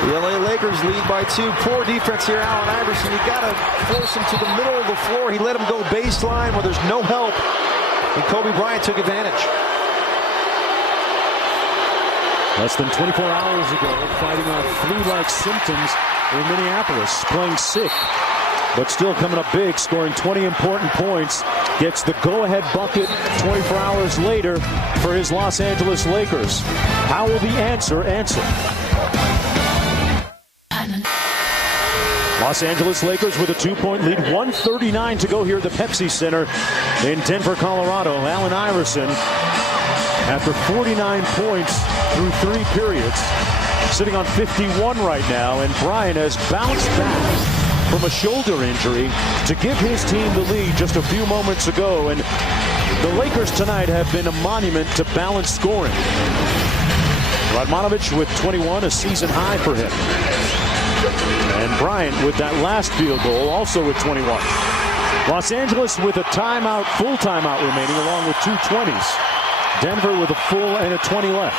the LA Lakers lead by 2. Poor defense here, Allen Iverson. You got to force him to the middle of the floor. He let him go baseline where there's no help, and Kobe Bryant took advantage. Less than 24 hours ago, fighting off flu-like symptoms in Minneapolis, playing sick, but still coming up big, scoring 20 important points. Gets the go-ahead bucket 24 hours later for his Los Angeles Lakers. How will the answer? Los Angeles Lakers with a 2-point lead. 1:39 to go here at the Pepsi Center in Denver, Colorado. Allen Iverson, after 49 points through 3 periods, sitting on 51 right now, and Bryant has bounced back from a shoulder injury to give his team the lead just a few moments ago. And the Lakers tonight have been a monument to balanced scoring. Radmanovic with 21, a season high for him. And Bryant with that last field goal, also with 21. Los Angeles with a timeout, full timeout remaining, along with 2 20s. Denver with a full and a 20 left.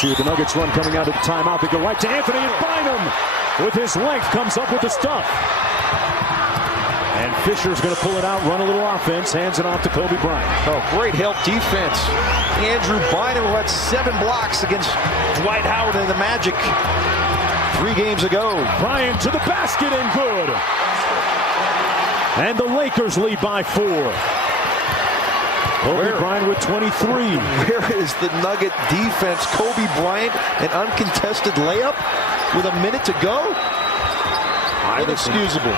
See what the Nuggets run coming out of the timeout. They go right to Anthony, and Bynum with his length comes up with the stuff. And Fisher's going to pull it out, run a little offense, hands it off to Kobe Bryant. Oh, great help defense. Andrew Bynum, who had 7 blocks against Dwight Howard and the Magic. 3 games ago. Bryant to the basket and good. And the Lakers lead by 4. Kobe Bryant with 23. Where is the Nugget defense? Kobe Bryant, an uncontested layup with a minute to go? Inexcusable.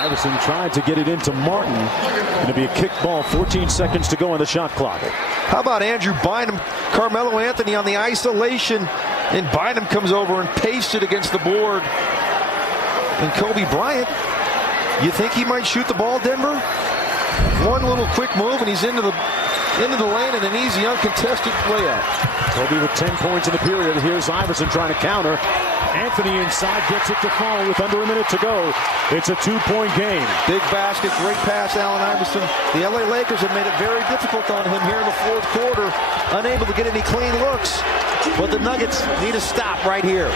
Iverson tried to get it into Martin. Going to be a kick ball, 14 seconds to go on the shot clock. How about Andrew Bynum, Carmelo Anthony on the isolation, and Bynum comes over and pastes it against the board. And Kobe Bryant, you think he might shoot the ball, Denver? One little quick move and he's into the lane and an easy uncontested layup. Kobe with 10 points in the period. Here's Iverson trying to counter. Anthony inside gets it to fall with under a minute to go. It's a 2-point game. Big basket, great pass, Allen Iverson. The LA Lakers have made it very difficult on him here in the fourth quarter. Unable to get any clean looks. But the Nuggets need to stop right here.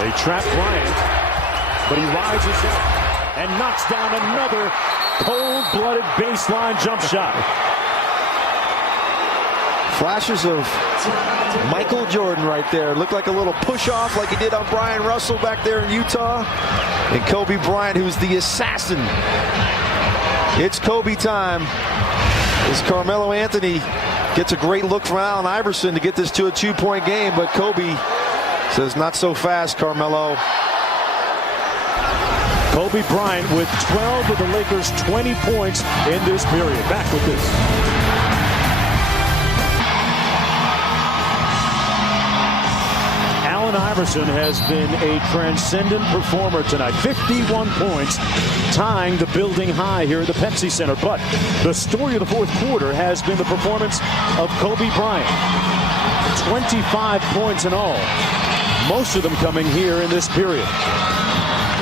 They trap Bryant, but he rises up and knocks down another cold-blooded baseline jump shot. Flashes of Michael Jordan right there. Looked like a little push-off like he did on Brian Russell back there in Utah. And Kobe Bryant, who's the assassin. It's Kobe time. As Carmelo Anthony gets a great look from Allen Iverson to get this to a 2-point game. But Kobe says, not so fast, Carmelo. Kobe Bryant with 12 of the Lakers' 20 points in this period. Back with this. Allen Iverson has been a transcendent performer tonight. 51 points, tying the building high here at the Pepsi Center. But the story of the fourth quarter has been the performance of Kobe Bryant. 25 points in all, most of them coming here in this period.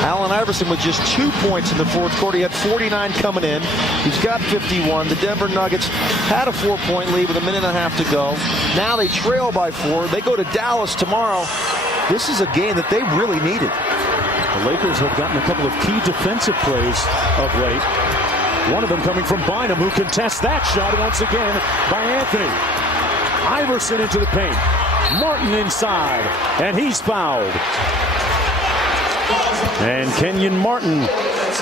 Allen Iverson with just 2 points in the fourth quarter. He had 49 coming in. He's got 51. The Denver Nuggets had a 4-point lead with a minute and a half to go. Now they trail by 4. They go to Dallas tomorrow. This is a game that they really needed. The Lakers have gotten a couple of key defensive plays of late. One of them coming from Bynum, who contests that shot once again by Anthony. Iverson into the paint. Martin inside, and he's fouled. And Kenyon Martin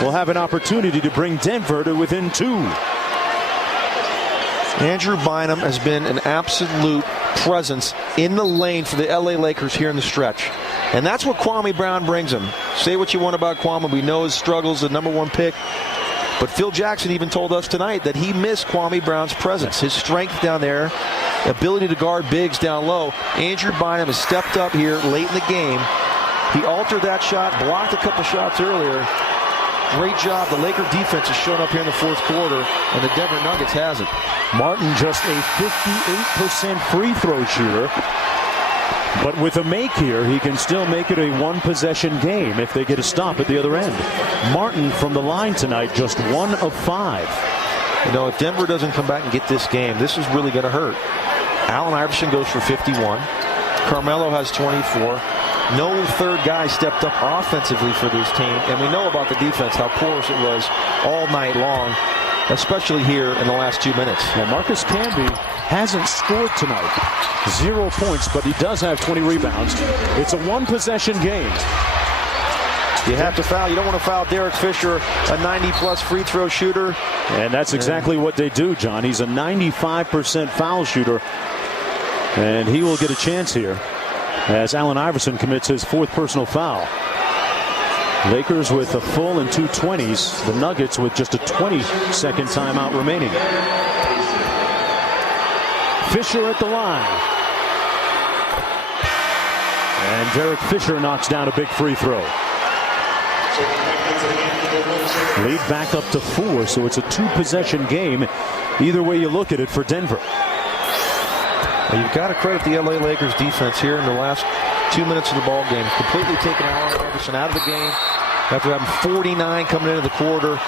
will have an opportunity to bring Denver to within 2. Andrew Bynum has been an absolute presence in the lane for the LA Lakers here in the stretch. And that's what Kwame Brown brings him. Say what you want about Kwame. We know his struggles, the #1 pick. But Phil Jackson even told us tonight that he missed Kwame Brown's presence, his strength down there, ability to guard bigs down low. Andrew Bynum has stepped up here late in the game. He altered that shot, blocked a couple shots earlier. Great job. The Laker defense has shown up here in the fourth quarter, and the Denver Nuggets hasn't. Martin just a 58% free throw shooter. But with a make here, he can still make it a one-possession game if they get a stop at the other end. Martin from the line tonight, just 1 of 5. You know, if Denver doesn't come back and get this game, this is really going to hurt. Allen Iverson goes for 51. Carmelo has 24. No third guy stepped up offensively for this team, and we know about the defense, how porous it was all night long, especially here in the last 2 minutes. Well, Marcus Camby hasn't scored tonight. 0 points, but he does have 20 rebounds. It's a one-possession game. You have to foul. You don't want to foul Derek Fisher, a 90-plus free throw shooter. And that's exactly what they do, John. He's a 95% foul shooter, and he will get a chance here as Allen Iverson commits his 4th personal foul. Lakers with a full and 2 20s. The Nuggets with just a 20-second timeout remaining. Fisher at the line. And Derek Fisher knocks down a big free throw. Lead back up to 4, so it's a 2-possession game. Either way you look at it for Denver. You've got to credit the LA Lakers defense here in the last 2 minutes of the ball game. Completely taken Allen Iverson out of the game after having 49 coming into the quarter.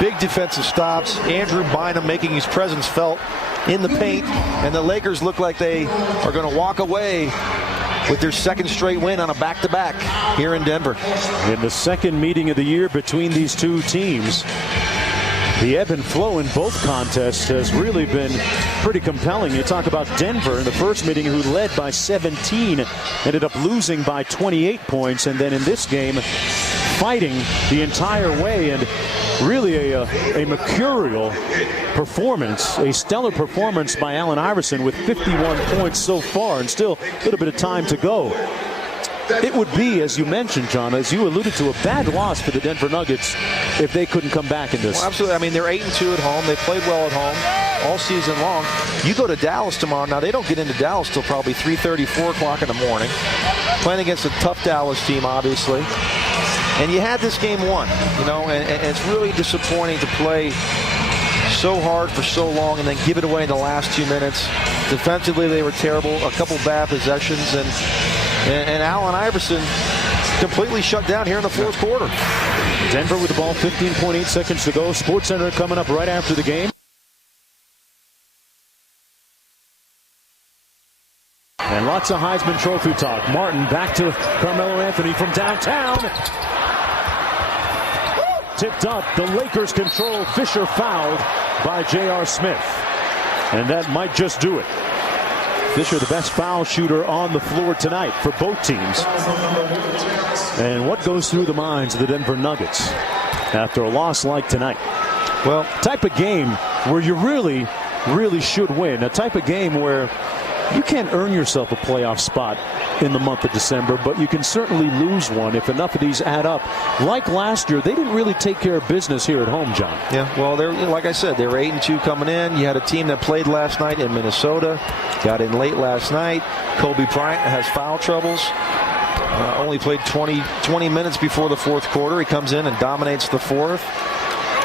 Big defensive stops. Andrew Bynum making his presence felt in the paint. And the Lakers look like they are going to walk away with their 2nd straight win on a back-to-back here in Denver. In the 2nd meeting of the year between these two teams, The ebb and flow in both contests has really been pretty compelling. You talk about Denver in the first meeting, who led by 17, ended up losing by 28 points, and then in this game, fighting the entire way, and really a mercurial performance, a stellar performance by Allen Iverson with 51 points so far, and still a little bit of time to go. It would be, as you mentioned, John, as you alluded to, a bad loss for the Denver Nuggets if they couldn't come back in this. Well, absolutely. I mean, they're 8-2 at home. They played well at home all season long. You go to Dallas tomorrow. Now, they don't get into Dallas till probably 3:30, 4 o'clock in the morning. Playing against a tough Dallas team, obviously. And you had this game won, you know, and it's really disappointing to play so hard for so long and then give it away in the last 2 minutes. Defensively, they were terrible. A couple bad possessions, and Allen Iverson completely shut down here in the fourth quarter. Denver with the ball, 15.8 seconds to go. SportsCenter coming up right after the game. And lots of Heisman Trophy talk. Martin back to Carmelo Anthony from downtown. Tipped up. The Lakers control. Fisher fouled by J.R. Smith. And that might just do it. Fisher, the best foul shooter on the floor tonight for both teams. And what goes through the minds of the Denver Nuggets after a loss like tonight? Well, type of game where you really, really should win. A type of game where you can't earn yourself a playoff spot in the month of December, but you can certainly lose one if enough of these add up. Like last year, they didn't really take care of business here at home, John. Yeah, well, they're, like I said, they were 8-2 coming in. You had a team that played last night in Minnesota, got in late last night. Kobe Bryant has foul troubles. Only played 20 minutes before the fourth quarter. He comes in and dominates the fourth.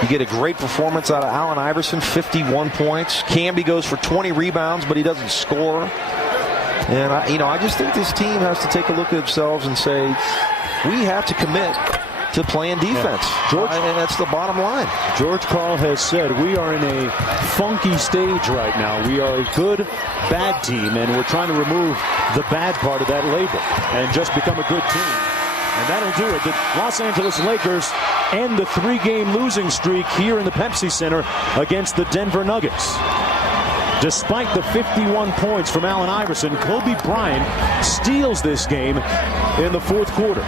You get a great performance out of Allen Iverson, 51 points. Camby goes for 20 rebounds, but he doesn't score. And I just think this team has to take a look at themselves and say, we have to commit to playing defense. Yeah. And that's the bottom line. George Karl has said we are in a funky stage right now. We are a good, bad team, and we're trying to remove the bad part of that label and just become a good team. And that'll do it. The Los Angeles Lakers end the 3-game losing streak here in the Pepsi Center against the Denver Nuggets. Despite the 51 points from Allen Iverson, Kobe Bryant steals this game in the fourth quarter.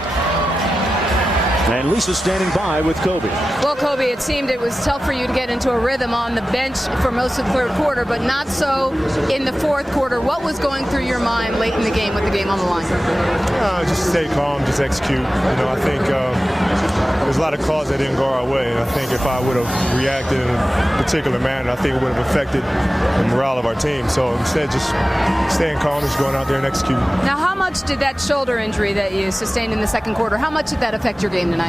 And Lisa's standing by with Kobe. Well, Kobe, it seemed it was tough for you to get into a rhythm on the bench for most of the third quarter, but not so in the fourth quarter. What was going through your mind late in the game with the game on the line? Just stay calm, just execute. I think there's a lot of calls that didn't go our way. And I think if I would have reacted in a particular manner, I think it would have affected the morale of our team. So instead, just staying calm, just going out there and execute. Now, how much did that shoulder injury that you sustained in the second quarter, how much did that affect your game tonight?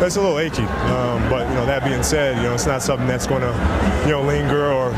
It's a little achy, but that being said, it's not something that's going to linger or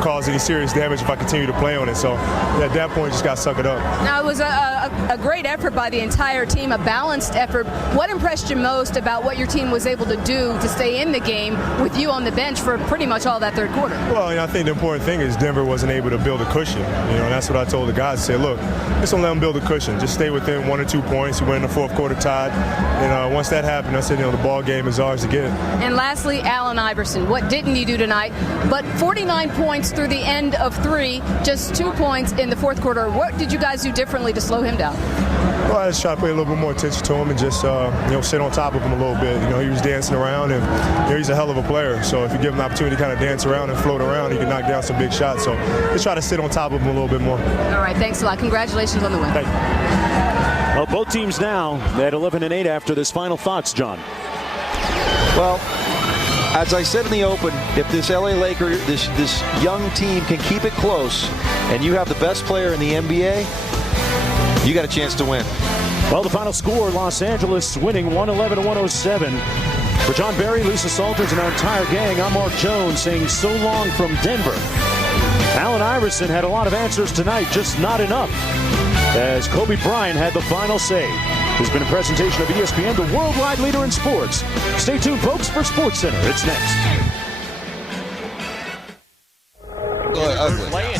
cause any serious damage if I continue to play on it. So at that point, just got to suck it up. Now, it was a great effort by the entire team, a balanced effort. What impressed you most about what your team was able to do to stay in the game with you on the bench for pretty much all that third quarter? Well, I think the important thing is Denver wasn't able to build a cushion. And that's what I told the guys. I said, look, just don't let them build a cushion. Just stay within 1 or 2 points. We went in the fourth quarter tied. And once that happened, I said, the ball game is ours to get. And lastly, Allen Iverson. What didn't he do tonight? But 49 points through the end of 3, just 2 points in the fourth quarter. What did you guys do differently to slow him down? Well, I just try to pay a little bit more attention to him and just, sit on top of him a little bit. He was dancing around, and he's a hell of a player. So if you give him an opportunity to kind of dance around and float around, he can knock down some big shots. So just try to sit on top of him a little bit more. All right, thanks a lot. Congratulations on the win. Thank you. Well, both teams now at 11-8 after this. Final thoughts, John? Well, as I said in the open, if this LA Laker, this young team can keep it close, and you have the best player in the NBA, you got a chance to win. Well, the final score, Los Angeles winning 111-107. For John Barry, Lisa Salters, and our entire gang, I'm Mark Jones saying so long from Denver. Allen Iverson had a lot of answers tonight, just not enough, as Kobe Bryant had the final say. This has been a presentation of ESPN, the worldwide leader in sports. Stay tuned, folks, for SportsCenter. It's next. Ugly.